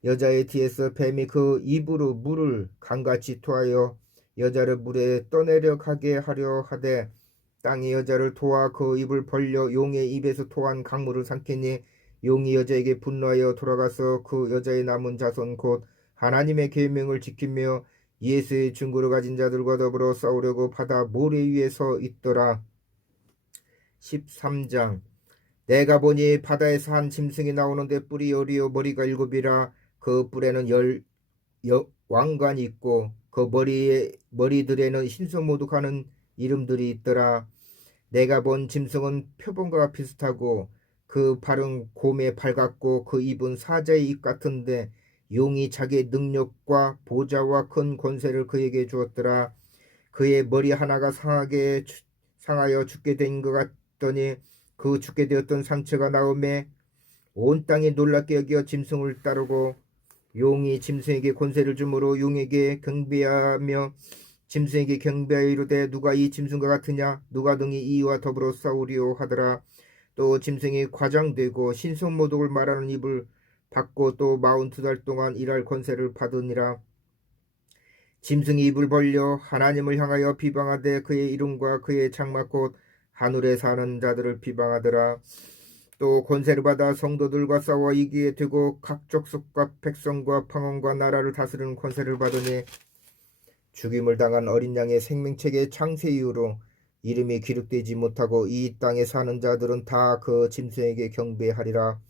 여자의 뒤에서 뱀이 그 입으로 물을 강같이 토하여 여자를 물에 떠내려 가게 하려 하되 땅이 여자를 토하 그 입을 벌려 용의 입에서 토한 강물을 삼키니 용이 여자에게 분노하여 돌아가서 그 여자의 남은 자손 곧 하나님의 계명을 지키며 예수의 증거를 가진 자들과 더불어 싸우려고 바다 모래 위에 서 있더라. 13장. 내가 보니 바다에서 한 짐승이 나오는데 뿔이 10이요 머리가 7이라. 그 뿔에는 10 왕관이 있고 그 머리들에는 신성모독하는 이름들이 있더라. 내가 본 짐승은 표범과 비슷하고 그 발은 곰의 발 같고 그 입은 사자의 입 같은데 용이 자기의 능력과 보좌와 큰 권세를 그에게 주었더라. 그의 머리 하나가 상하여 죽게 된 것 같더니 그 죽게 되었던 상처가 나오매 온 땅이 놀랍게 여겨 짐승을 따르고 용이 짐승에게 권세를 주므로 용에게 경배하며 짐승에게 경배하여 이르되 누가 이 짐승과 같으냐 누가 등이 이와 더불어 싸우리오 하더라. 또 짐승이 과장되고 신성모독을 말하는 입을 받고 또 42달 동안 일할 권세를 받으니라. 짐승이 입을 벌려 하나님을 향하여 비방하되 그의 이름과 그의 장막 곧 하늘에 사는 자들을 비방하더라. 또 권세를 받아 성도들과 싸워 이기게 되고 각 족속과 백성과 방언과 나라를 다스리는 권세를 받으니 죽임을 당한 어린 양의 생명책의 창세 이후로 이름이 기록되지 못하고 이 땅에 사는 자들은 다 그 짐승에게 경배하리라.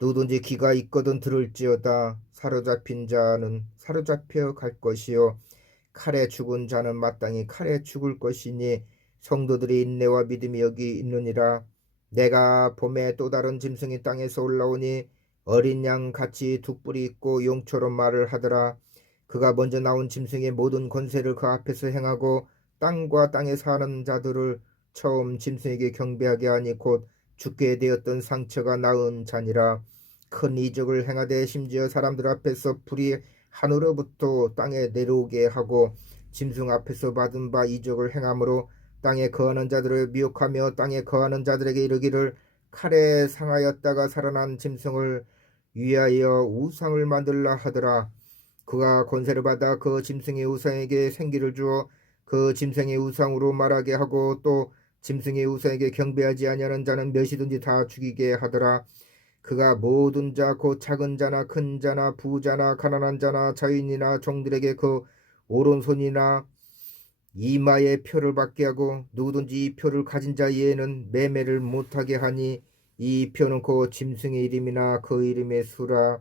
누구든지 귀가 있거든 들을지어다. 사로잡힌 자는 사로잡혀 갈 것이요 칼에 죽은 자는 마땅히 칼에 죽을 것이니 성도들의 인내와 믿음이 여기 있느니라. 내가 봄에 또 다른 짐승이 땅에서 올라오니 어린 양 같이 두 뿔이 있고 용처럼 말을 하더라. 그가 먼저 나온 짐승의 모든 권세를 그 앞에서 행하고 땅과 땅에 사는 자들을 처음 짐승에게 경배하게 하니 곧 죽게 되었던 상처가 나은 자니라. 큰 이적을 행하되 심지어 사람들 앞에서 불이 하늘로부터 땅에 내려오게 하고 짐승 앞에서 받은 바 이적을 행함으로 땅에 거하는 자들을 미혹하며 땅에 거하는 자들에게 이르기를 칼에 상하였다가 살아난 짐승을 위하여 우상을 만들라 하더라. 그가 권세를 받아 그 짐승의 우상에게 생기를 주어 그 짐승의 우상으로 말하게 하고 또 짐승의 우상에게 경배하지 아니하는 자는 몇이든지 다 죽이게 하더라. 그가 모든 자 곧 작은 자나 큰 자나 부자나 가난한 자나 자유인이나 종들에게 그 오른손이나 이마에 표를 받게 하고 누구든지 이 표를 가진 자 이에는 매매를 못하게 하니 이 표는 그 짐승의 이름이나 그 이름의 수라.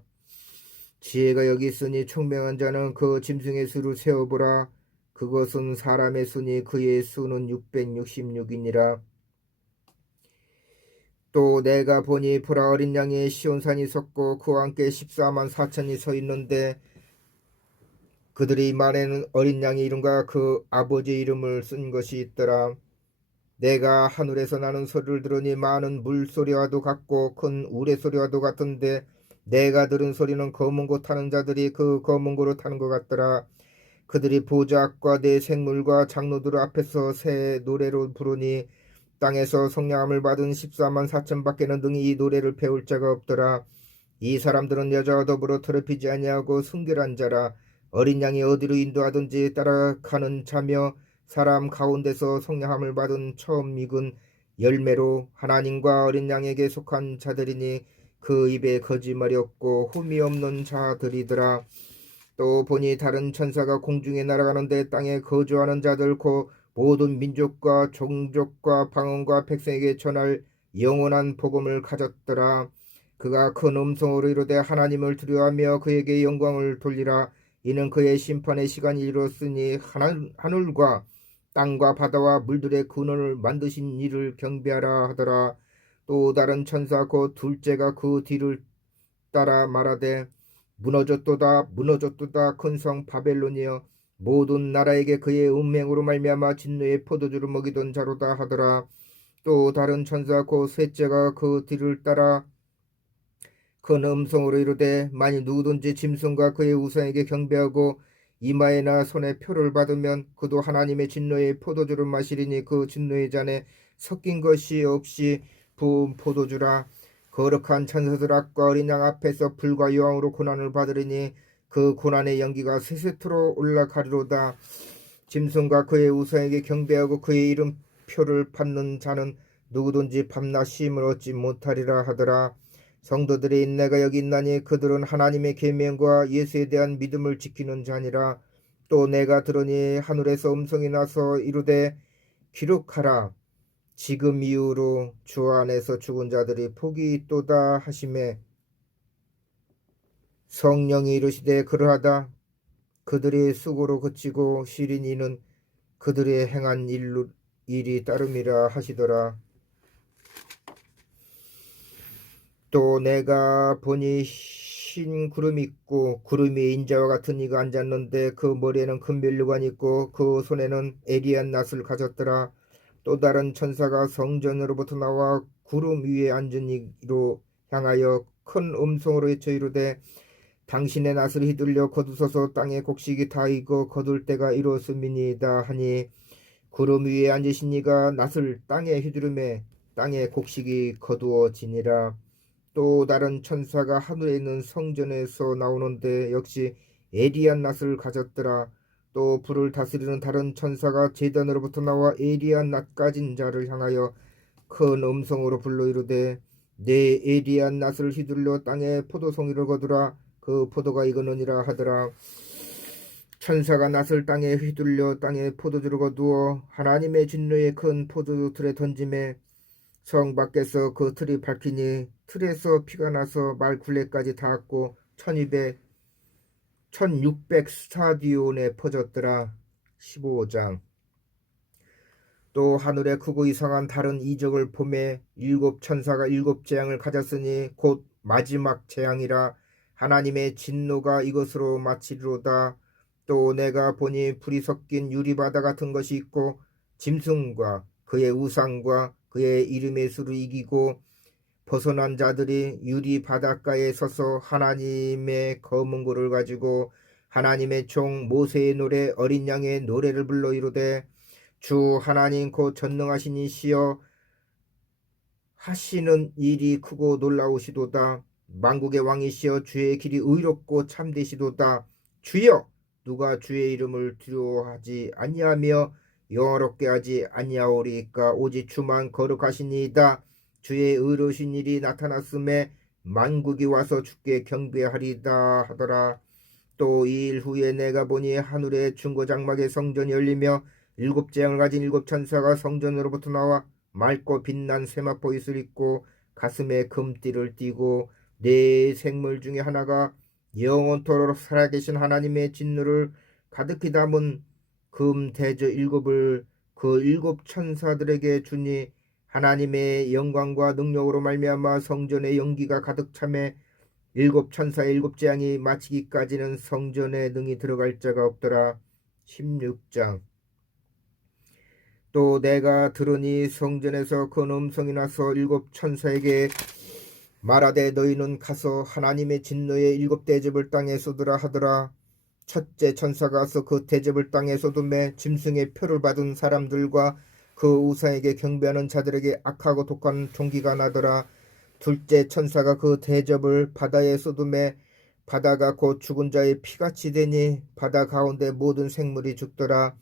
지혜가 여기 있으니 총명한 자는 그 짐승의 수를 세어보라. 그것은 사람의 수니 그의 수는 666이니라. 또 내가 보니 보라 어린 양의 시온산이 섰고 그와 함께 14만 4천이 서 있는데 그들의 말에는 어린 양의 이름과 그 아버지의 이름을 쓴 것이 있더라. 내가 하늘에서 나는 소리를 들으니 많은 물소리와도 같고 큰 우레소리와도 같은데 내가 들은 소리는 검은 고 타는 자들이 그 검은 고로 타는 것 같더라. 그들이 보좌과 내 생물과 장로들 앞에서 새 노래로 부르니 땅에서 성령함을 받은 14만 4천 밖에는 능히 이 노래를 배울 자가 없더라. 이 사람들은 여자와 더불어 더럽히지 아니하고 순결한 자라. 어린 양이 어디로 인도하든지 따라가는 자며 사람 가운데서 성령함을 받은 처음 익은 열매로 하나님과 어린 양에게 속한 자들이니 그 입에 거짓말이 없고 흠이 없는 자들이더라. 또 보니 다른 천사가 공중에 날아가는데 땅에 거주하는 자들 곧 모든 민족과 종족과 방언과 백성에게 전할 영원한 복음을 가졌더라. 그가 큰 음성으로 이르되 하나님을 두려워하며 그에게 영광을 돌리라. 이는 그의 심판의 시간이 이르렀으니 하늘과 땅과 바다와 물들의 근원을 만드신 이를 경배하라 하더라. 또 다른 천사 곧 둘째가 그 뒤를 따라 말하되 무너졌도다 무너졌도다 큰 성 바벨론이여 모든 나라에게 그의 음행으로 말미암아 진노의 포도주를 먹이던 자로다 하더라. 또 다른 천사 곧 셋째가 그 뒤를 따라 큰 음성으로 이르되 만일 누구든지 짐승과 그의 우상에게 경배하고 이마에나 손에 표를 받으면 그도 하나님의 진노의 포도주를 마시리니 그 진노의 잔에 섞인 것이 없이 부은 포도주라. 거룩한 천사들 앞과 어린 양 앞에서 불과 여왕으로 고난을 받으리니 그 고난의 연기가 세세토로 올라가리로다. 짐승과 그의 우상에게 경배하고 그의 이름표를 받는 자는 누구든지 밤낮 쉼을 얻지 못하리라 하더라. 성도들의 인내가 여기 있나니 그들은 하나님의 계명과 예수에 대한 믿음을 지키는 자니라. 또 내가 들으니 하늘에서 음성이 나서 이르되 기록하라. 지금 이후로 주 안에서 죽은 자들이 복이 있도다 하시매 성령이 이르시되 그러하다. 그들의 수고로 그치고 시린 이는 그들의 행한 일로 일이 따름이라 하시더라. 또 내가 보니 흰 구름이 있고 구름 위에 인자와 같은 이가 앉았는데 그 머리에는 큰 면류관이 있고 그 손에는 에리한 낫을 가졌더라. 또 다른 천사가 성전으로부터 나와 구름 위에 앉은 이로 향하여 큰 음성으로 외쳐 이르되 당신의 낫을 휘둘려 거두소서 땅의 곡식이 다 익어 거둘 때가 이루었음이니이다 하니 구름 위에 앉으신 이가 낫을 땅에 휘두르매 땅의 곡식이 거두어지니라. 또 다른 천사가 하늘에 있는 성전에서 나오는데 역시 에리한 낫을 가졌더라. 또 불을 다스리는 다른 천사가 제단으로부터 나와 에리한 낫 가진 자를 향하여 큰 음성으로 불러 이르되 내 에리한 낫을 휘둘러 땅에 포도송이를 거두라. 그 포도가 익었느니라 하더라. 천사가 낫을 땅에 휘둘려 땅에 포도주를 거두어 하나님의 진노의 큰 포도틀에 던짐에 성 밖에서 그 틀이 밝히니 틀에서 피가 나서 말 굴레까지 닿았고 1600 스타디온에 퍼졌더라. 15장. 또 하늘에 크고 이상한 다른 이적을 보매 일곱 천사가 일곱 재앙을 가졌으니 곧 마지막 재앙이라. 하나님의 진노가 이것으로 마치리로다. 또 내가 보니 불이 섞인 유리바다 같은 것이 있고 짐승과 그의 우상과 그의 이름의 수를 이기고 벗어난 자들이 유리 바닷가에 서서 하나님의 검은 고를 가지고 하나님의 종 모세의 노래 어린 양의 노래를 불러 이르되 주 하나님 곧 전능하신 이시여 하시는 일이 크고 놀라우시도다. 만국의 왕이시여 주의 길이 의롭고 참되시도다. 주여 누가 주의 이름을 두려워하지 아니하며 영화롭게 하지 아니하오리까. 오직 주만 거룩하시니이다. 주의 의로우신 일이 나타났음에 만국이 와서 주께 경배하리다 하더라. 또 이 일 후에 내가 보니 하늘의 중고장막의 성전이 열리며 일곱 재앙을 가진 일곱 천사가 성전으로부터 나와 맑고 빛난 세마포 옷을 입고 가슴에 금띠를 띠고 네 생물 중에 하나가 영원토록 살아계신 하나님의 진노를 가득히 담은 금 대저 일곱을 그 일곱 천사들에게 주니 하나님의 영광과 능력으로 말미암아 성전의 연기가 가득 차매 일곱 천사의 일곱 재앙이 마치기까지는 성전에 능히 들어갈 자가 없더라. 16장. 또 내가 들으니 성전에서 큰 음성이 나서 일곱 천사에게 말하되 너희는 가서 하나님의 진노의 일곱 대접을 땅에 쏟으라 하더라. 첫째 천사가 가서 그 대접을 땅에 쏟음에 짐승의 표를 받은 사람들과 그 우상에게 경배하는 자들에게 악하고 독한 종기가 나더라. 둘째 천사가 그 대접을 바다에 쏟음에 바다가 곧 죽은 자의 피같이 되니 바다 가운데 모든 생물이 죽더라.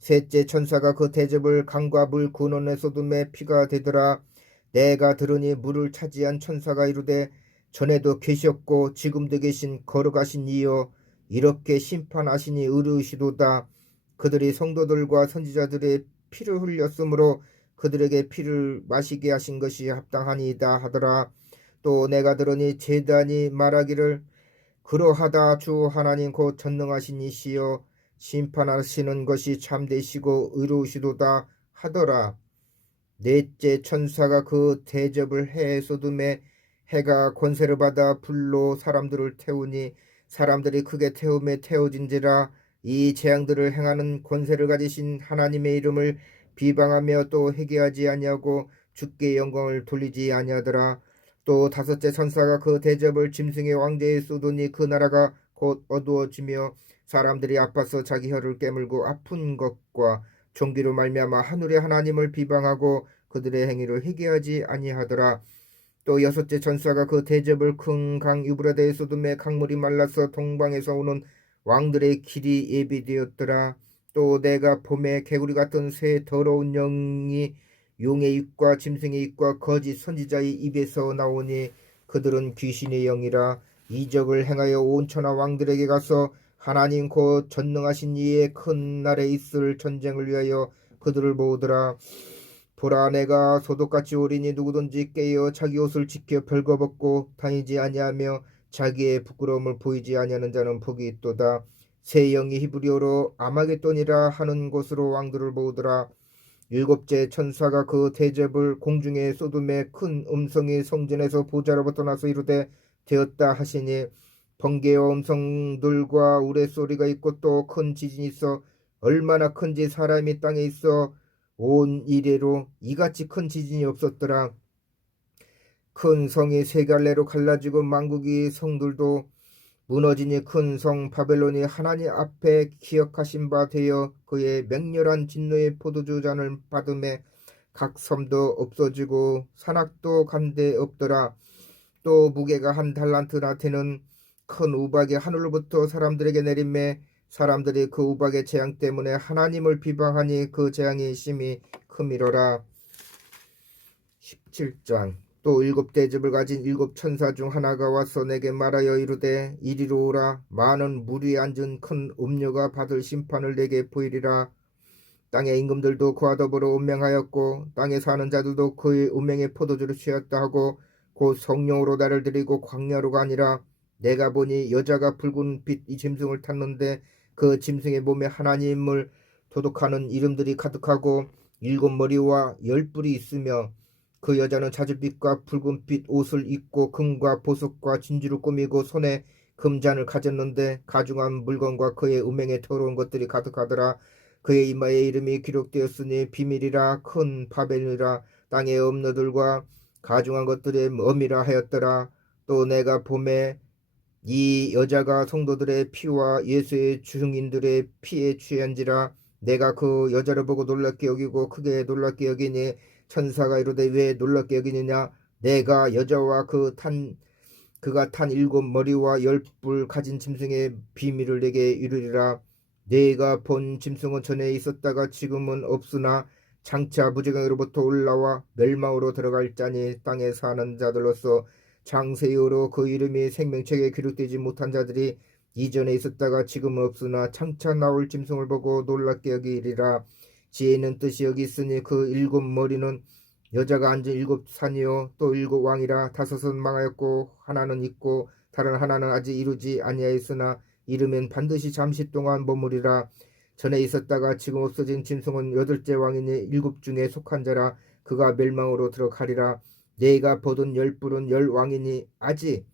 셋째 천사가 그 대접을 강과 물 근원에 쏟음에 피가 되더라. 내가 들으니 물을 차지한 천사가 이르되 전에도 계셨고 지금도 계신 거룩하신 이여 이렇게 심판하시니 의로우시도다. 그들이 성도들과 선지자들의 피를 흘렸으므로 그들에게 피를 마시게 하신 것이 합당하니이다 하더라. 또 내가 들으니 제단이 말하기를 그러하다. 주 하나님 곧 전능하신 이시여 심판하시는 것이 참되시고 의로우시도다 하더라. 넷째 천사가 그 대접을 해에 쏟음에 해가 권세를 받아 불로 사람들을 태우니 사람들이 크게 태움에 태워진지라. 이 재앙들을 행하는 권세를 가지신 하나님의 이름을 비방하며 또 회개하지 아니하고 주께 영광을 돌리지 아니하더라. 또 다섯째 천사가 그 대접을 짐승의 왕좌에 쏟으니 그 나라가 곧 어두워지며 사람들이 아파서 자기 혀를 깨물고 아픈 것과 종기로 말미암아 하늘의 하나님을 비방하고 그들의 행위를 회개하지 아니하더라. 또 여섯째 천사가 그 대접을 큰 강 유브라데에 쏟음에 강물이 말라서 동방에서 오는 왕들의 길이 예비되었더라. 또 내가 봄에 개구리 같은 새 더러운 영이 용의 입과 짐승의 입과 거짓 선지자의 입에서 나오니 그들은 귀신의 영이라. 이적을 행하여 온 천하 왕들에게 가서 하나님 곧 전능하신 이의 큰 날에 있을 전쟁을 위하여 그들을 모으더라. 보라 내가 소독같이 오리니 누구든지 깨어 자기 옷을 지켜 벌거벗고 다니지 아니하며 자기의 부끄러움을 보이지 아니하는 자는 복이 있도다. 새 영이 히브리어로 아마겟돈이라 하는 곳으로 왕들을 모으더라. 일곱째 천사가 그 대접을 공중에 쏟음에 큰 음성이 성전에서 보좌로부터 나서 이르되 되었다 하시니 번개와 음성들과 우레소리가 있고 또 큰 지진이 있어 얼마나 큰지 사람이 땅에 있어 온 이래로 이같이 큰 지진이 없었더라. 큰 성이 세 갈래로 갈라지고 만국이 성들도 무너지니 큰 성 바벨론이 하나님 앞에 기억하신 바 되어 그의 맹렬한 진노의 포도주 잔을 받음에 각 섬도 없어지고 산악도 간데 없더라. 또 무게가 한 달란트나 되는 큰 우박이 하늘로부터 사람들에게 내림에 사람들이 그 우박의 재앙 때문에 하나님을 비방하니 그 재앙이 심히 크미러라. 17장. 또 일곱 대접을 가진 일곱 천사 중 하나가 와서 내게 말하여 이르되 이리로 오라. 많은 물 위에 앉은 큰 음녀가 받을 심판을 내게 보이리라. 땅의 임금들도 그와 더불어 운명하였고 땅에 사는 자들도 그의 운명의 포도주를 취했다 하고 곧 성령으로 나를 드리고 광야로가 아니라 내가 보니 여자가 붉은 빛 이 짐승을 탔는데 그 짐승의 몸에 하나님을 도독하는 이름들이 가득하고 일곱 머리와 열 뿔이 있으며 그 여자는 자줏빛과 붉은빛 옷을 입고 금과 보석과 진주를 꾸미고 손에 금잔을 가졌는데 가중한 물건과 그의 음행에 더러운 것들이 가득하더라. 그의 이마에 이름이 기록되었으니 비밀이라 큰 바벨이라 땅의 업무들과 가중한 것들의 엄이라 하였더라. 또 내가 봄에 이 여자가 성도들의 피와 예수의 증인들의 피에 취한지라. 내가 그 여자를 보고 놀랍게 여기고 크게 놀랍게 여기니 천사가 이르되 왜 놀랍게 여기느냐. 내가 여자와 그가 탄 일곱 머리와 열 뿔 가진 짐승의 비밀을 내게 이르리라. 내가 본 짐승은 전에 있었다가 지금은 없으나 장차 무지강으로부터 올라와 멸망으로 들어갈 자니 땅에 사는 자들로서 장세이후로 그 이름이 생명책에 기록되지 못한 자들이 이전에 있었다가 지금은 없으나 장차 나올 짐승을 보고 놀랍게 여기리라. 지혜는 뜻이 여기 있으니 그 일곱 머리는 여자가 앉은 일곱 산이요 또 일곱 왕이라. 다섯은 망하였고 하나는 있고 다른 하나는 아직 이루지 아니하였으나 이르면 반드시 잠시 동안 머무리라. 전에 있었다가 지금 없어진 짐승은 여덟째 왕이니 일곱 중에 속한 자라. 그가 멸망으로 들어가리라. 내가 보던 열 뿔은 열 왕이니 아직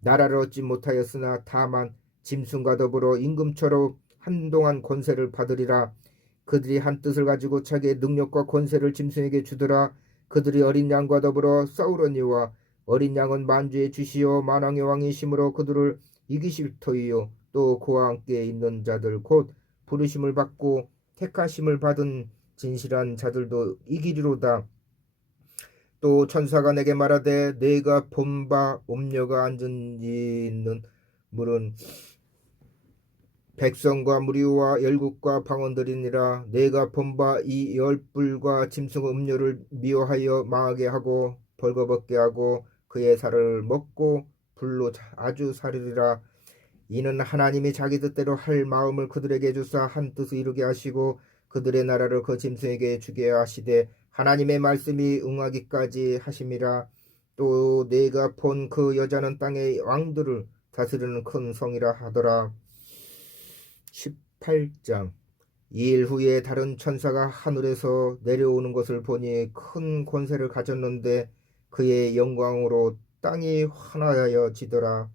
나라를 얻지 못하였으나 다만 짐승과 더불어 임금처럼 한동안 권세를 받으리라. 그들이 한 뜻을 가지고 자기의 능력과 권세를 짐승에게 주더라. 그들이 어린 양과 더불어 싸우려니와 어린 양은 만주의 주시요 만왕의 왕이심으로 그들을 이기실 터이요 또 그와 함께 있는 자들 곧 부르심을 받고 택하심을 받은 진실한 자들도 이기리로다. 또 천사가 내게 말하되 내가 본 바 음녀가 앉은 있는 물은 백성과 무리와 열국과 방언들이니라. 내가 본 바 이 열불과 짐승 음료를 미워하여 망하게 하고 벌거벗게 하고 그의 살을 먹고 불로 아주 사르리라. 이는 하나님이 자기 뜻대로 할 마음을 그들에게 주사 한 뜻을 이루게 하시고 그들의 나라를 그 짐승에게 주게 하시되 하나님의 말씀이 응하기까지 하심이라. 또 내가 본 그 여자는 땅의 왕들을 다스리는 큰 성이라 하더라. 18장. 이 일 후에 다른 천사가 하늘에서 내려오는 것을 보니 큰 권세를 가졌는데 그의 영광으로 땅이 환하여지더라.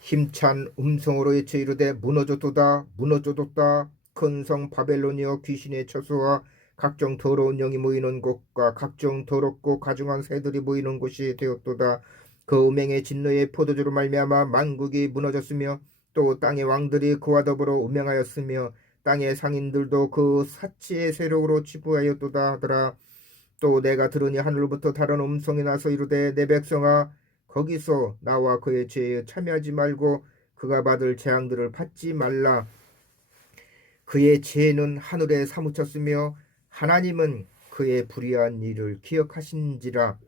힘찬 음성으로 외쳐 이르되 무너졌도다 무너졌도다. 큰 성 바벨론이여 귀신의 처소와 각종 더러운 영이 모이는 곳과 각종 더럽고 가증한 새들이 모이는 곳이 되었도다. 그 음행의 진노의 포도주로 말미암아 만국이 무너졌으며 또 땅의 왕들이 그와 더불어 음행하였으며 땅의 상인들도 그 사치의 세력으로 치부하였도다 하더라. 또 내가 들으니 하늘로부터 다른 음성이 나서 이르되 내 백성아 거기서 나와 그의 죄에 참여하지 말고 그가 받을 재앙들을 받지 말라. 그의 죄는 하늘에 사무쳤으며 하나님은 그의 불의한 일을 기억하신지라.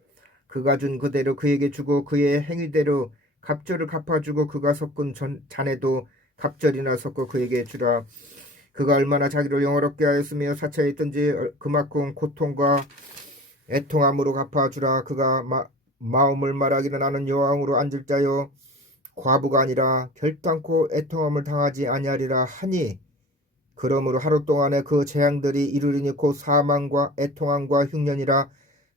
그가 준 그대로 그에게 주고 그의 행위대로 갑절을 갚아주고 그가 섞은 잔에도 갑절이나 섞어 그에게 주라. 그가 얼마나 자기를 영화롭게 하였으며 사차했던지 그만큼 고통과 애통함으로 갚아주라. 그가 마음을 말하기를 나는 여왕으로 앉을 자요 과부가 아니라 결단코 애통함을 당하지 아니하리라 하니 그러므로 하루 동안에 그 재앙들이 이르리니 곧 사망과 애통함과 흉년이라.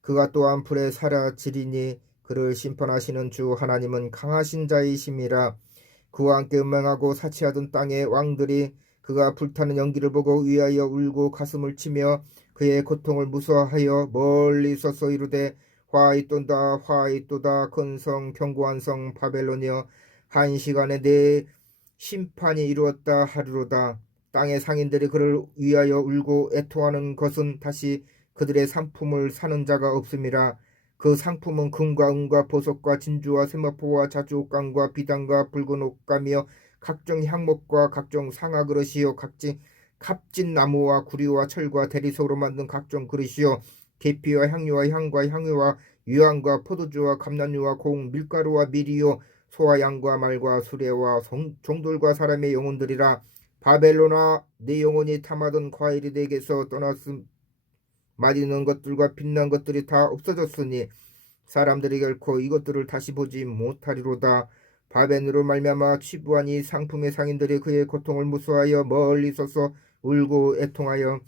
그가 또한 불에 사라지리니 그를 심판하시는 주 하나님은 강하신 자이심이라. 그와 함께 음행하고 사치하던 땅의 왕들이 그가 불타는 연기를 보고 위하여 울고 가슴을 치며 그의 고통을 무서워하여 멀리 서서 이르되 화이또다 화이또다 큰 성 견고한 성 바벨론이여 한 시간에 내 심판이 이루었다 하리로다. 땅의 상인들이 그를 위하여 울고 애통하는 것은 다시 그들의 상품을 사는 자가 없음이라. 그 상품은 금과 은과 보석과 진주와 세마포와 자주옥감과 비단과 붉은 옷감이요 각종 향목과 각종 상아 그릇이요 값진 나무와 구리와 철과 대리석으로 만든 각종 그릇이요 계피와 향유와 향과 향유와 유황과 포도주와 감람유와 공 밀가루와 밀이요 소와 양과 말과 수레와 종들과 사람의 영혼들이라. 바벨론아 내 영혼이 탐하던 과일이 내게서 떠났음. 맛있는 것들과 빛난 것들이 다 없어졌으니 사람들이 결코 이것들을 다시 보지 못하리로다. 바벨론으로 말미암아 취부한 이 상품의 상인들이 그의 고통을 무서워하여 멀리 서서 울고 애통하여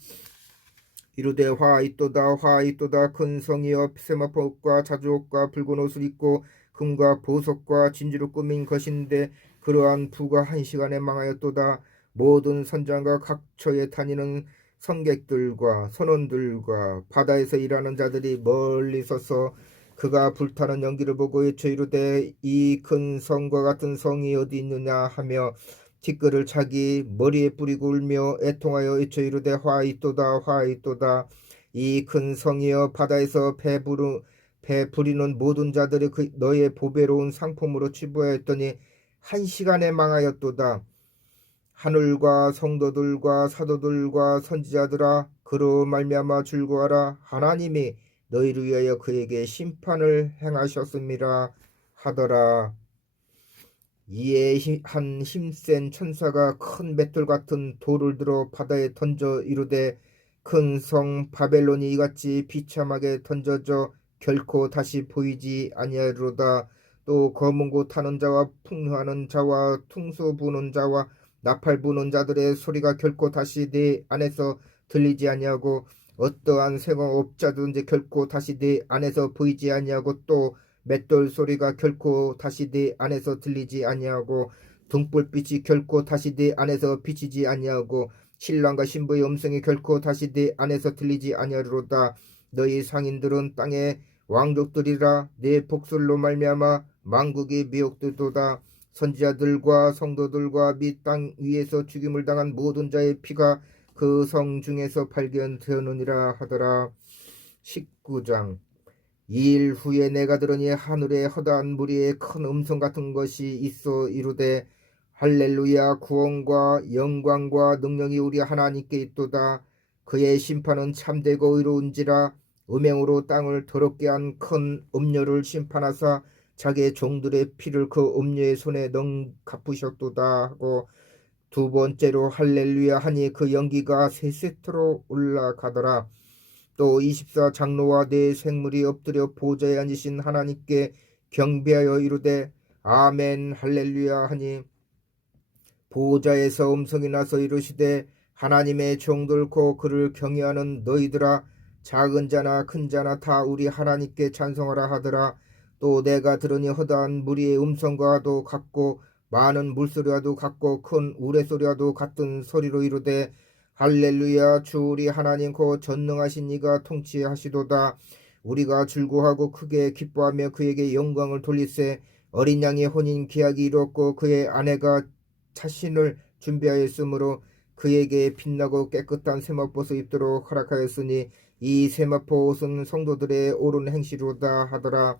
이르되 화이또다 화이또다 큰 성이여 세마포옷과 자주옷과 붉은 옷을 입고 금과 보석과 진주로 꾸민 것인데 그러한 부가 한 시간에 망하였도다. 모든 선장과 각처에 다니는 성객들과 선원들과 바다에서 일하는 자들이 멀리 서서 그가 불타는 연기를 보고 외쳐 이르되 이 큰 성과 같은 성이 어디 있느냐 하며 티끌을 자기 머리에 뿌리고 울며 애통하여 외쳐 이르되 화이또다 화이또다 이 큰 성이여 바다에서 배 부리는 모든 자들이 너의 보배로운 상품으로 취부하였더니 한 시간에 망하였도다. 하늘과 성도들과 사도들과 선지자들아 그로 말미암아 즐거워하라. 하나님이 너희를 위하여 그에게 심판을 행하셨음이라 하더라. 이에 한 힘센 천사가 큰 맷돌 같은 돌을 들어 바다에 던져 이르되 큰 성 바벨론이 이같이 비참하게 던져져 결코 다시 보이지 아니하리로다. 또 검은 고 타는 자와 풍요하는 자와 퉁소 부는 자와 나팔 부는 자들의 소리가 결코 다시 네 안에서 들리지 아니하고 어떠한 생업자든지 결코 다시 네 안에서 보이지 아니하고 또 맷돌 소리가 결코 다시 네 안에서 들리지 아니하고 등불빛이 결코 다시 네 안에서 비치지 아니하고 신랑과 신부의 음성이 결코 다시 네 안에서 들리지 아니하리로다. 너희 상인들은 땅의 왕족들이라. 네 복술로 말미암아 만국이 미혹되도다. 선지자들과 성도들과 및 땅 위에서 죽임을 당한 모든 자의 피가 그 성 중에서 발견되었느니라 하더라. 19장. 이 일 후에 내가 들으니 하늘에 허다한 무리에 큰 음성 같은 것이 있어 이르되 할렐루야 구원과 영광과 능력이 우리 하나님께 있도다. 그의 심판은 참되고 의로운지라. 음행으로 땅을 더럽게 한 큰 음녀를 심판하사 자기의 종들의 피를 그 음녀의 손에 갚으셨도다 하고 두 번째로 할렐루야 하니 그 연기가 세세토로 올라가더라. 또 24 장로와 네 생물이 엎드려 보좌에 앉으신 하나님께 경배하여 이르되 아멘 할렐루야 하니 보좌에서 음성이 나서 이르시되 하나님의 종들고 그를 경외하는 너희들아 작은 자나 큰 자나 다 우리 하나님께 찬송하라 하더라. 또 내가 들으니 허다한 무리의 음성과도 같고 많은 물소리와도 같고 큰 우레소리와도 같은 소리로 이르되 할렐루야 주 우리 하나님 곧 전능하신 이가 통치하시도다. 우리가 즐거워하고 크게 기뻐하며 그에게 영광을 돌리세. 어린 양의 혼인 계약이 이루었고 그의 아내가 자신을 준비하였으므로 그에게 빛나고 깨끗한 세마포옷을 입도록 허락하였으니 이 세마포 옷은 성도들의 옳은 행실로다 하더라.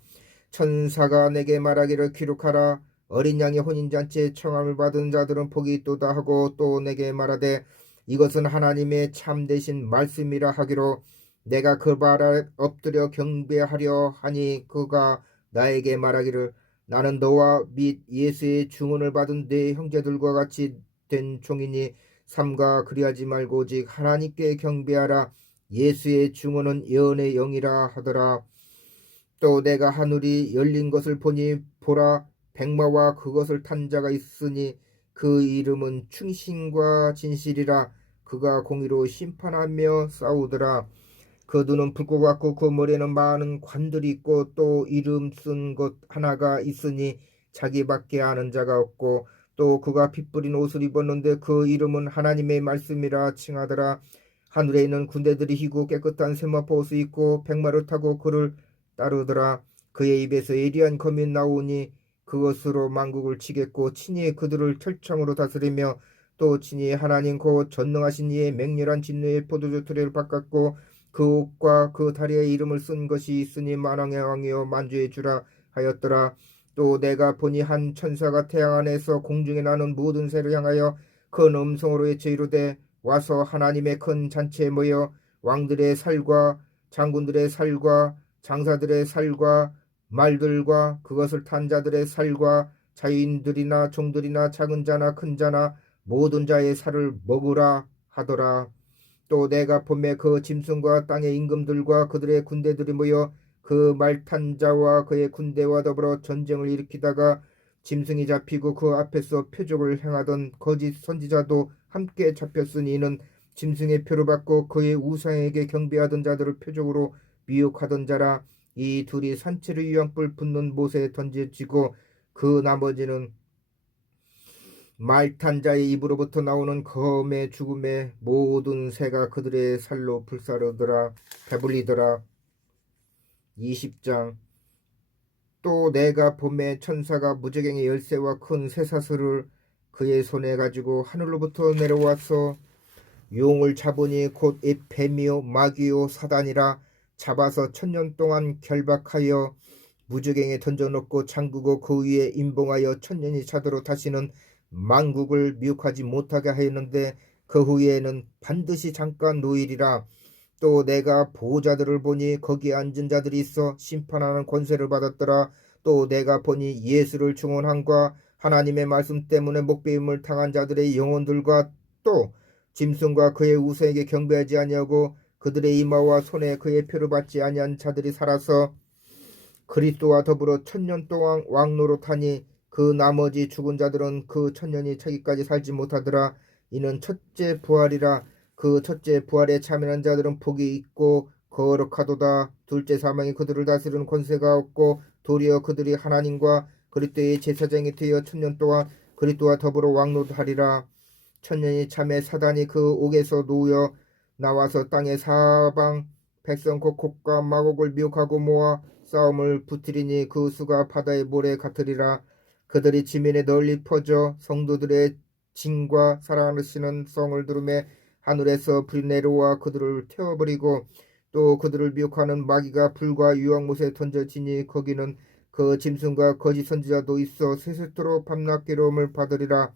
천사가 내게 말하기를 기록하라. 어린 양의 혼인잔치에 청함을 받은 자들은 복이 있도다 하고 또 내게 말하되 이것은 하나님의 참되신 말씀이라 하기로 내가 그 발에 엎드려 경배하려 하니 그가 나에게 말하기를 나는 너와 및 예수의 증언을 받은 네 형제들과 같이 된 종이니 삼가 그리하지 말고 오직 하나님께 경배하라. 예수의 증언은 예언의 영이라 하더라. 또 내가 하늘이 열린 것을 보니 보라 백마와 그것을 탄 자가 있으니 그 이름은 충신과 진실이라. 그가 공의로 심판하며 싸우더라. 그 눈은 불꽃 같고 그 머리에는 많은 관들이 있고 또 이름 쓴 것 하나가 있으니 자기밖에 아는 자가 없고 또 그가 핏 뿌린 옷을 입었는데 그 이름은 하나님의 말씀이라 칭하더라. 하늘에 있는 군대들이 희고 깨끗한 세마포 옷을 입고 백마를 타고 그를 따르더라. 그의 입에서 예리한 검이 나오니 그것으로 만국을 치겠고 친히 그들을 철창으로 다스리며 또 친히 하나님 곧 전능하신 이의 맹렬한 진노의 포도주 틀을 바꿨고 그 옷과 그 다리에 이름을 쓴 것이 있으니 만왕의 왕이요 만주의 주라 하였더라. 또 내가 보니 한 천사가 태양 안에서 공중에 나는 모든 새를 향하여 큰 음성으로 외쳐 이르되 와서 하나님의 큰 잔치에 모여 왕들의 살과 장군들의 살과 장사들의 살과 말들과 그것을 탄 자들의 살과 자유인들이나 종들이나 작은 자나 큰 자나 모든 자의 살을 먹으라 하더라. 또 내가 봄에 그 짐승과 땅의 임금들과 그들의 군대들이 모여 그 말 탄 자와 그의 군대와 더불어 전쟁을 일으키다가 짐승이 잡히고 그 앞에서 표적을 행하던 거짓 선지자도 함께 잡혔으니 이는 짐승의 표를 받고 그의 우상에게 경배하던 자들을 표적으로 미혹하던 자라. 이 둘이 산채를 유황불 붙는 못에 던져지고 그 나머지는 말탄 자의 입으로부터 나오는 검의 죽음에 모든 새가 그들의 살로 불사르더라. 배불리더라. 20장. 또 내가 봄에 천사가 무저갱의 열쇠와 큰 쇠사슬을 그의 손에 가지고 하늘로부터 내려와서 용을 잡으니 곧 이 뱀이요 마귀요 사단이라. 잡아서 1000년 동안 결박하여 무저갱에 던져놓고 잠그고 그 위에 임봉하여 1000년이 차도록 다시는 만국을 미혹하지 못하게 하였는데 그 후에는 반드시 잠깐 노일이라. 또 내가 보호자들을 보니 거기에 앉은 자들이 있어 심판하는 권세를 받았더라. 또 내가 보니 예수를 증언함과 하나님의 말씀 때문에 목배임을 당한 자들의 영혼들과 또 짐승과 그의 우상에게 경배하지 아니하고 그들의 이마와 손에 그의 표를 받지 아니한 자들이 살아서 그리스도와 더불어 1000년 동안 왕노릇하니 그 나머지 죽은 자들은 그 1000년이 차기까지 살지 못하더라. 이는 첫째 부활이라. 그 첫째 부활에 참여한 자들은 복이 있고 거룩하도다. 둘째 사망이 그들을 다스리는 권세가 없고 도리어 그들이 하나님과 그리스도의 제사장이 되어 1000년 동안 그리스도와 더불어 왕노릇하리라. 1000년이 참에 사단이 그 옥에서 놓여 나와서 땅의 사방 백성 곧 곡과 마곡을 미혹하고 모아 싸움을 붙이리니 그 수가 바다의 모래 같으리라. 그들이 지면에 널리 퍼져 성도들의 징과 사랑하시는 성을 들음에 하늘에서 불이 내려와 그들을 태워버리고 또 그들을 미혹하는 마귀가 불과 유황못에 던져지니 거기는 그 짐승과 거짓 선지자도 있어 세세토록 밤낮 괴로움을 받으리라.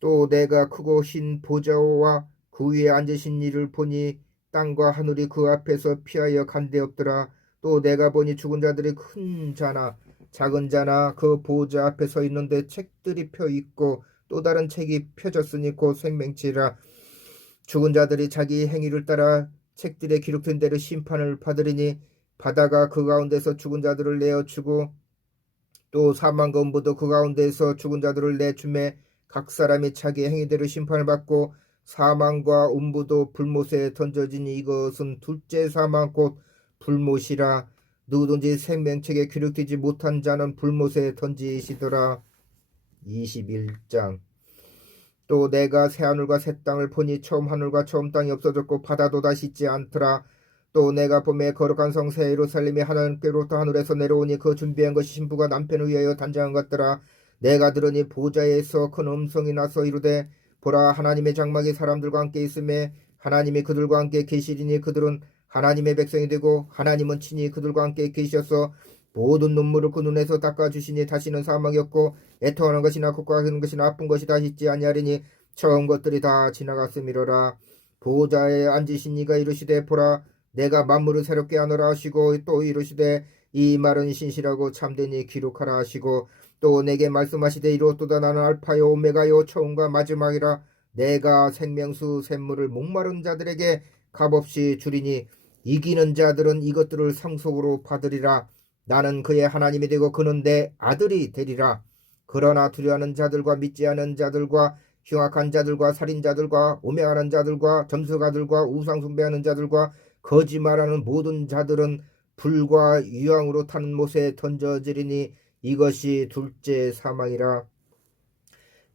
또 내가 크고 흰 보좌와 그 위에 앉으신 이를 보니 땅과 하늘이 그 앞에서 피하여 간데없더라. 또 내가 보니 죽은 자들이 큰 자나 작은 자나 그 보좌 앞에 서 있는데 책들이 펴 있고 또 다른 책이 펴졌으니 곧 생명체라. 죽은 자들이 자기 행위를 따라 책들에 기록된 대로 심판을 받으리니 바다가 그 가운데서 죽은 자들을 내어주고 또 사망과 음부도 그 가운데서 죽은 자들을 내주매 각 사람이 자기 행위대로 심판을 받고 사망과 음부도 불못에 던져지니 이것은 둘째 사망 곧 불못이라. 누구든지 생명책에 기록되지 못한 자는 불못에 던지시더라. 21장. 또 내가 새 하늘과 새 땅을 보니 처음 하늘과 처음 땅이 없어졌고 바다도 다시 있지 않더라. 또 내가 봄에 거룩한 성 새 예루살렘이 하나님께로부터 하늘에서 내려오니 그 준비한 것이 신부가 남편을 위하여 단장한 것더라. 내가 들으니 보좌에서 큰 음성이 나서 이르되 보라 하나님의 장막이 사람들과 함께 있음에 하나님이 그들과 함께 계시리니 그들은 하나님의 백성이 되고 하나님은 친히 그들과 함께 계셔서 모든 눈물을 그 눈에서 닦아주시니 다시는 사망이 없고 애통하는 것이나 곡하는 것이나 아픈 것이 다시 있지 아니하리니 처음 것들이 다 지나갔음이로라. 보좌에 앉으신 이가 이르시되 보라 내가 만물을 새롭게 하노라 하시고 또 이르시되 이 말은 신실하고 참되니 기록하라 하시고 또 내게 말씀하시되 이루었도다. 나는 알파요 오메가요 처음과 마지막이라. 내가 생명수 샘물을 목마른 자들에게 값없이 주리니 이기는 자들은 이것들을 상속으로 받으리라. 나는 그의 하나님이 되고 그는 내 아들이 되리라. 그러나 두려워하는 자들과 믿지 않은 자들과 흉악한 자들과 살인자들과 오명하는 자들과 점수가들과 우상 숭배하는 자들과 거짓말하는 모든 자들은 불과 유황으로 타는 못에 던져지리니 이것이 둘째 사망이라.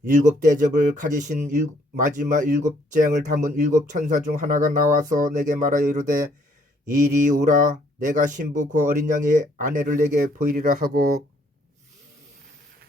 일곱 대접을 가지신 마지막 일곱 재앙을 담은 일곱 천사 중 하나가 나와서 내게 말하여 이르되 이리 오라. 내가 신부 그 어린 양의 아내를 내게 보이리라 하고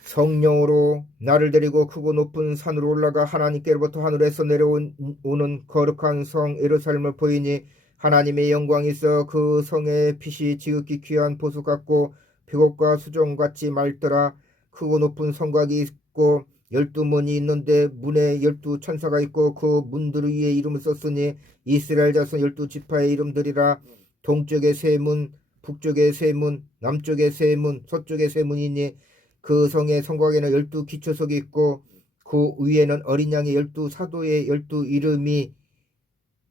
성령으로 나를 데리고 크고 높은 산으로 올라가 하나님께로부터 하늘에서 내려오는 거룩한 성 예루살렘을 보이니 하나님의 영광이 있어 그 성의 빛이 지극히 귀한 보석 같고 벽옥과 수정같이 맑더라. 크고 높은 성곽이 있고 12문이 있는데 문에 12천사가 있고 그 문들 위에 이름을 썼으니 이스라엘 자손 12지파의 이름들이라. 동쪽에 세 문, 북쪽에 세 문, 남쪽에 세 문, 서쪽에 세 문이니 그 성의 성곽에는 12기초석이 있고 그 위에는 어린 양의 12사도의 12이름이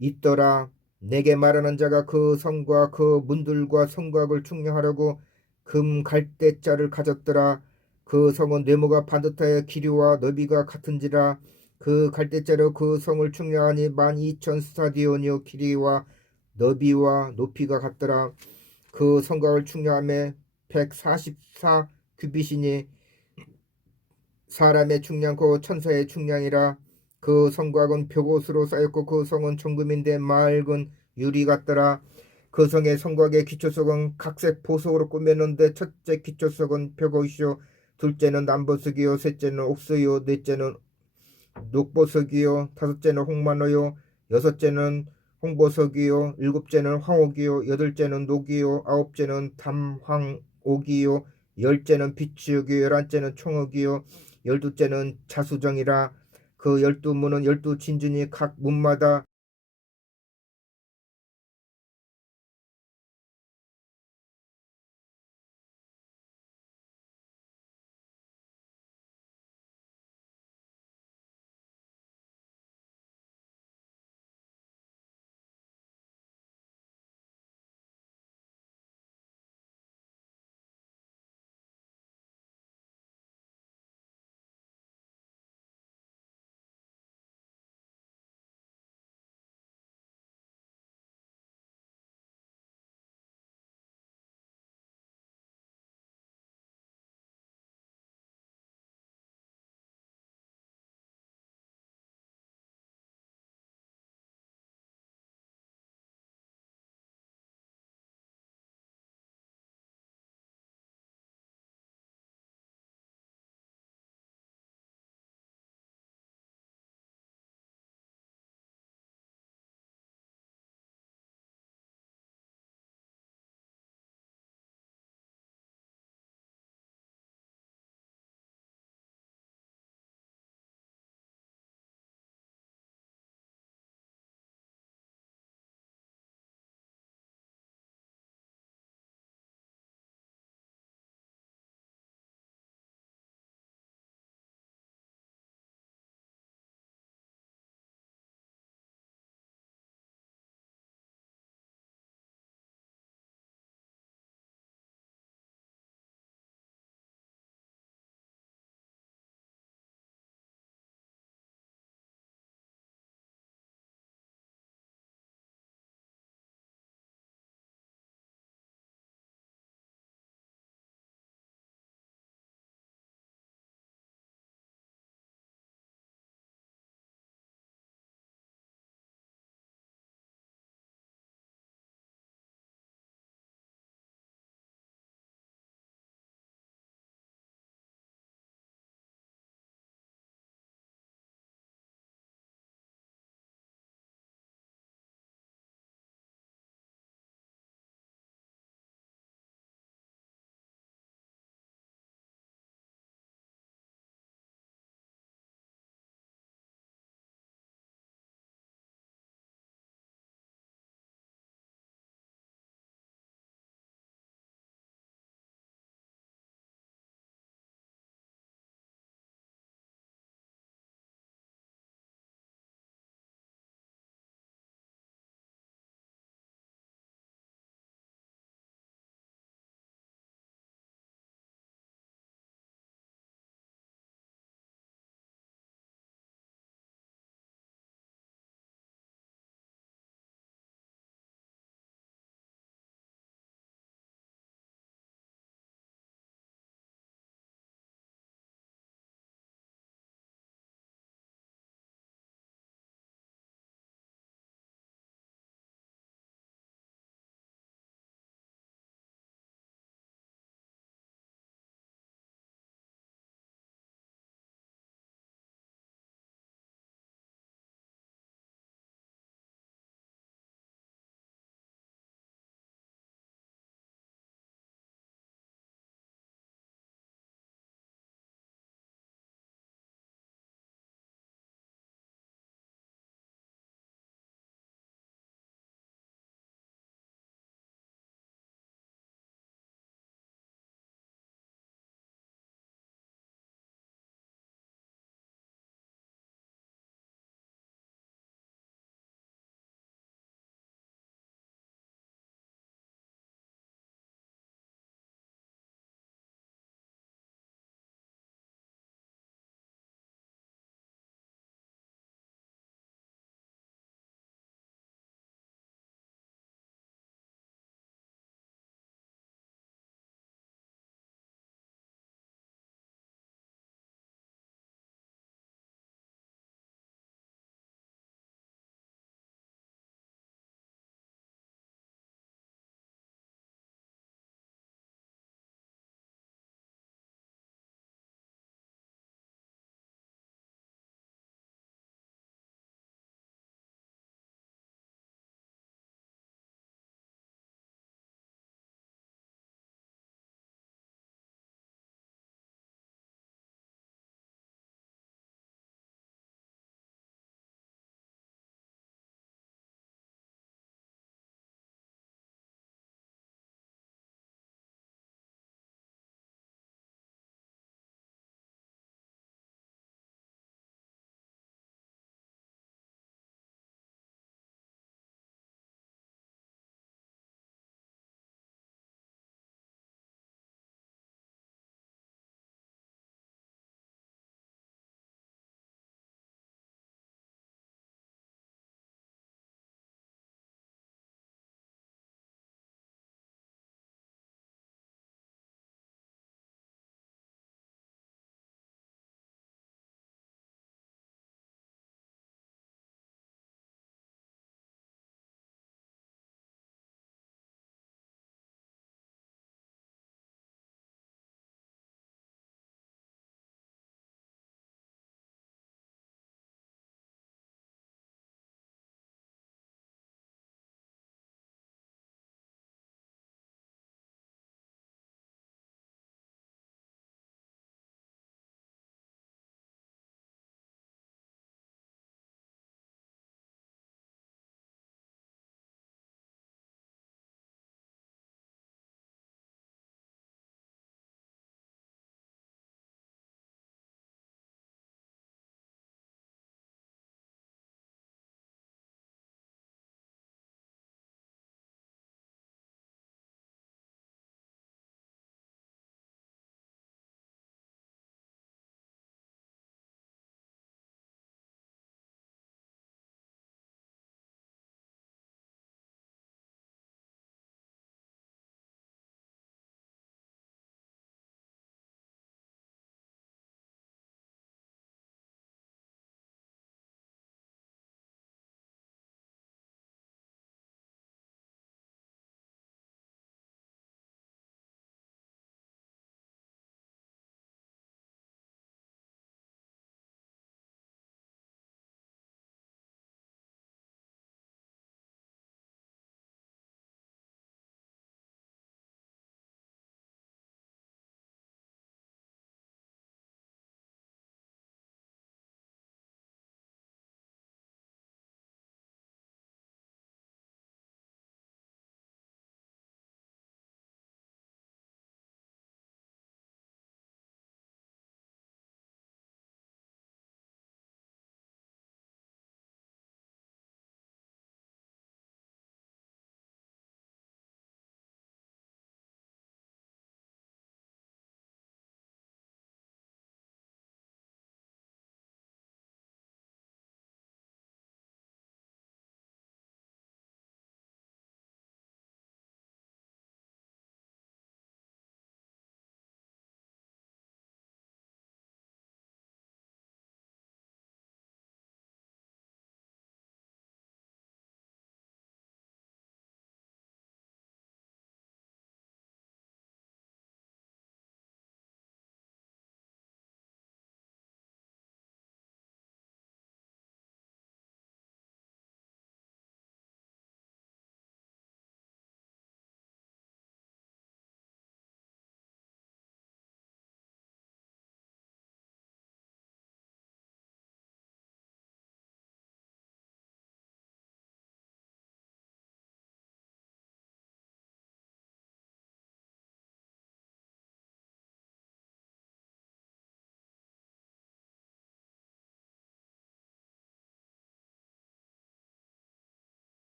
있더라. 내게 말하는 자가 그 성과 그 문들과 성곽을 충령하려고 금 갈대자를 가졌더라. 그 성은 네모가 반듯하여 길이와 너비가 같은지라. 그 갈대자로 그 성을 충령하니 12,000스타디온이요 길이와 너비와 높이가 같더라. 그 성곽을 충령함에 144 규빗이니 사람의 충량고 천사의 충량이라. 그 성곽은 벽옷으로 쌓였고 그 성은 정금인데 맑은 유리 같더라. 그 성의 성곽의 기초석은 각색 보석으로 꾸몄는데 첫째 기초석은 벽옷이요 둘째는 남보석이요 셋째는 옥수요 넷째는 녹보석이요 다섯째는 홍마노요 여섯째는 홍보석이요 일곱째는 황옥이요 여덟째는 녹이요 아홉째는 담황옥이요 열째는 비추옥이요 열한째는 총옥이요 열두째는 자수정이라. 그 12문은 12진주니 각 문마다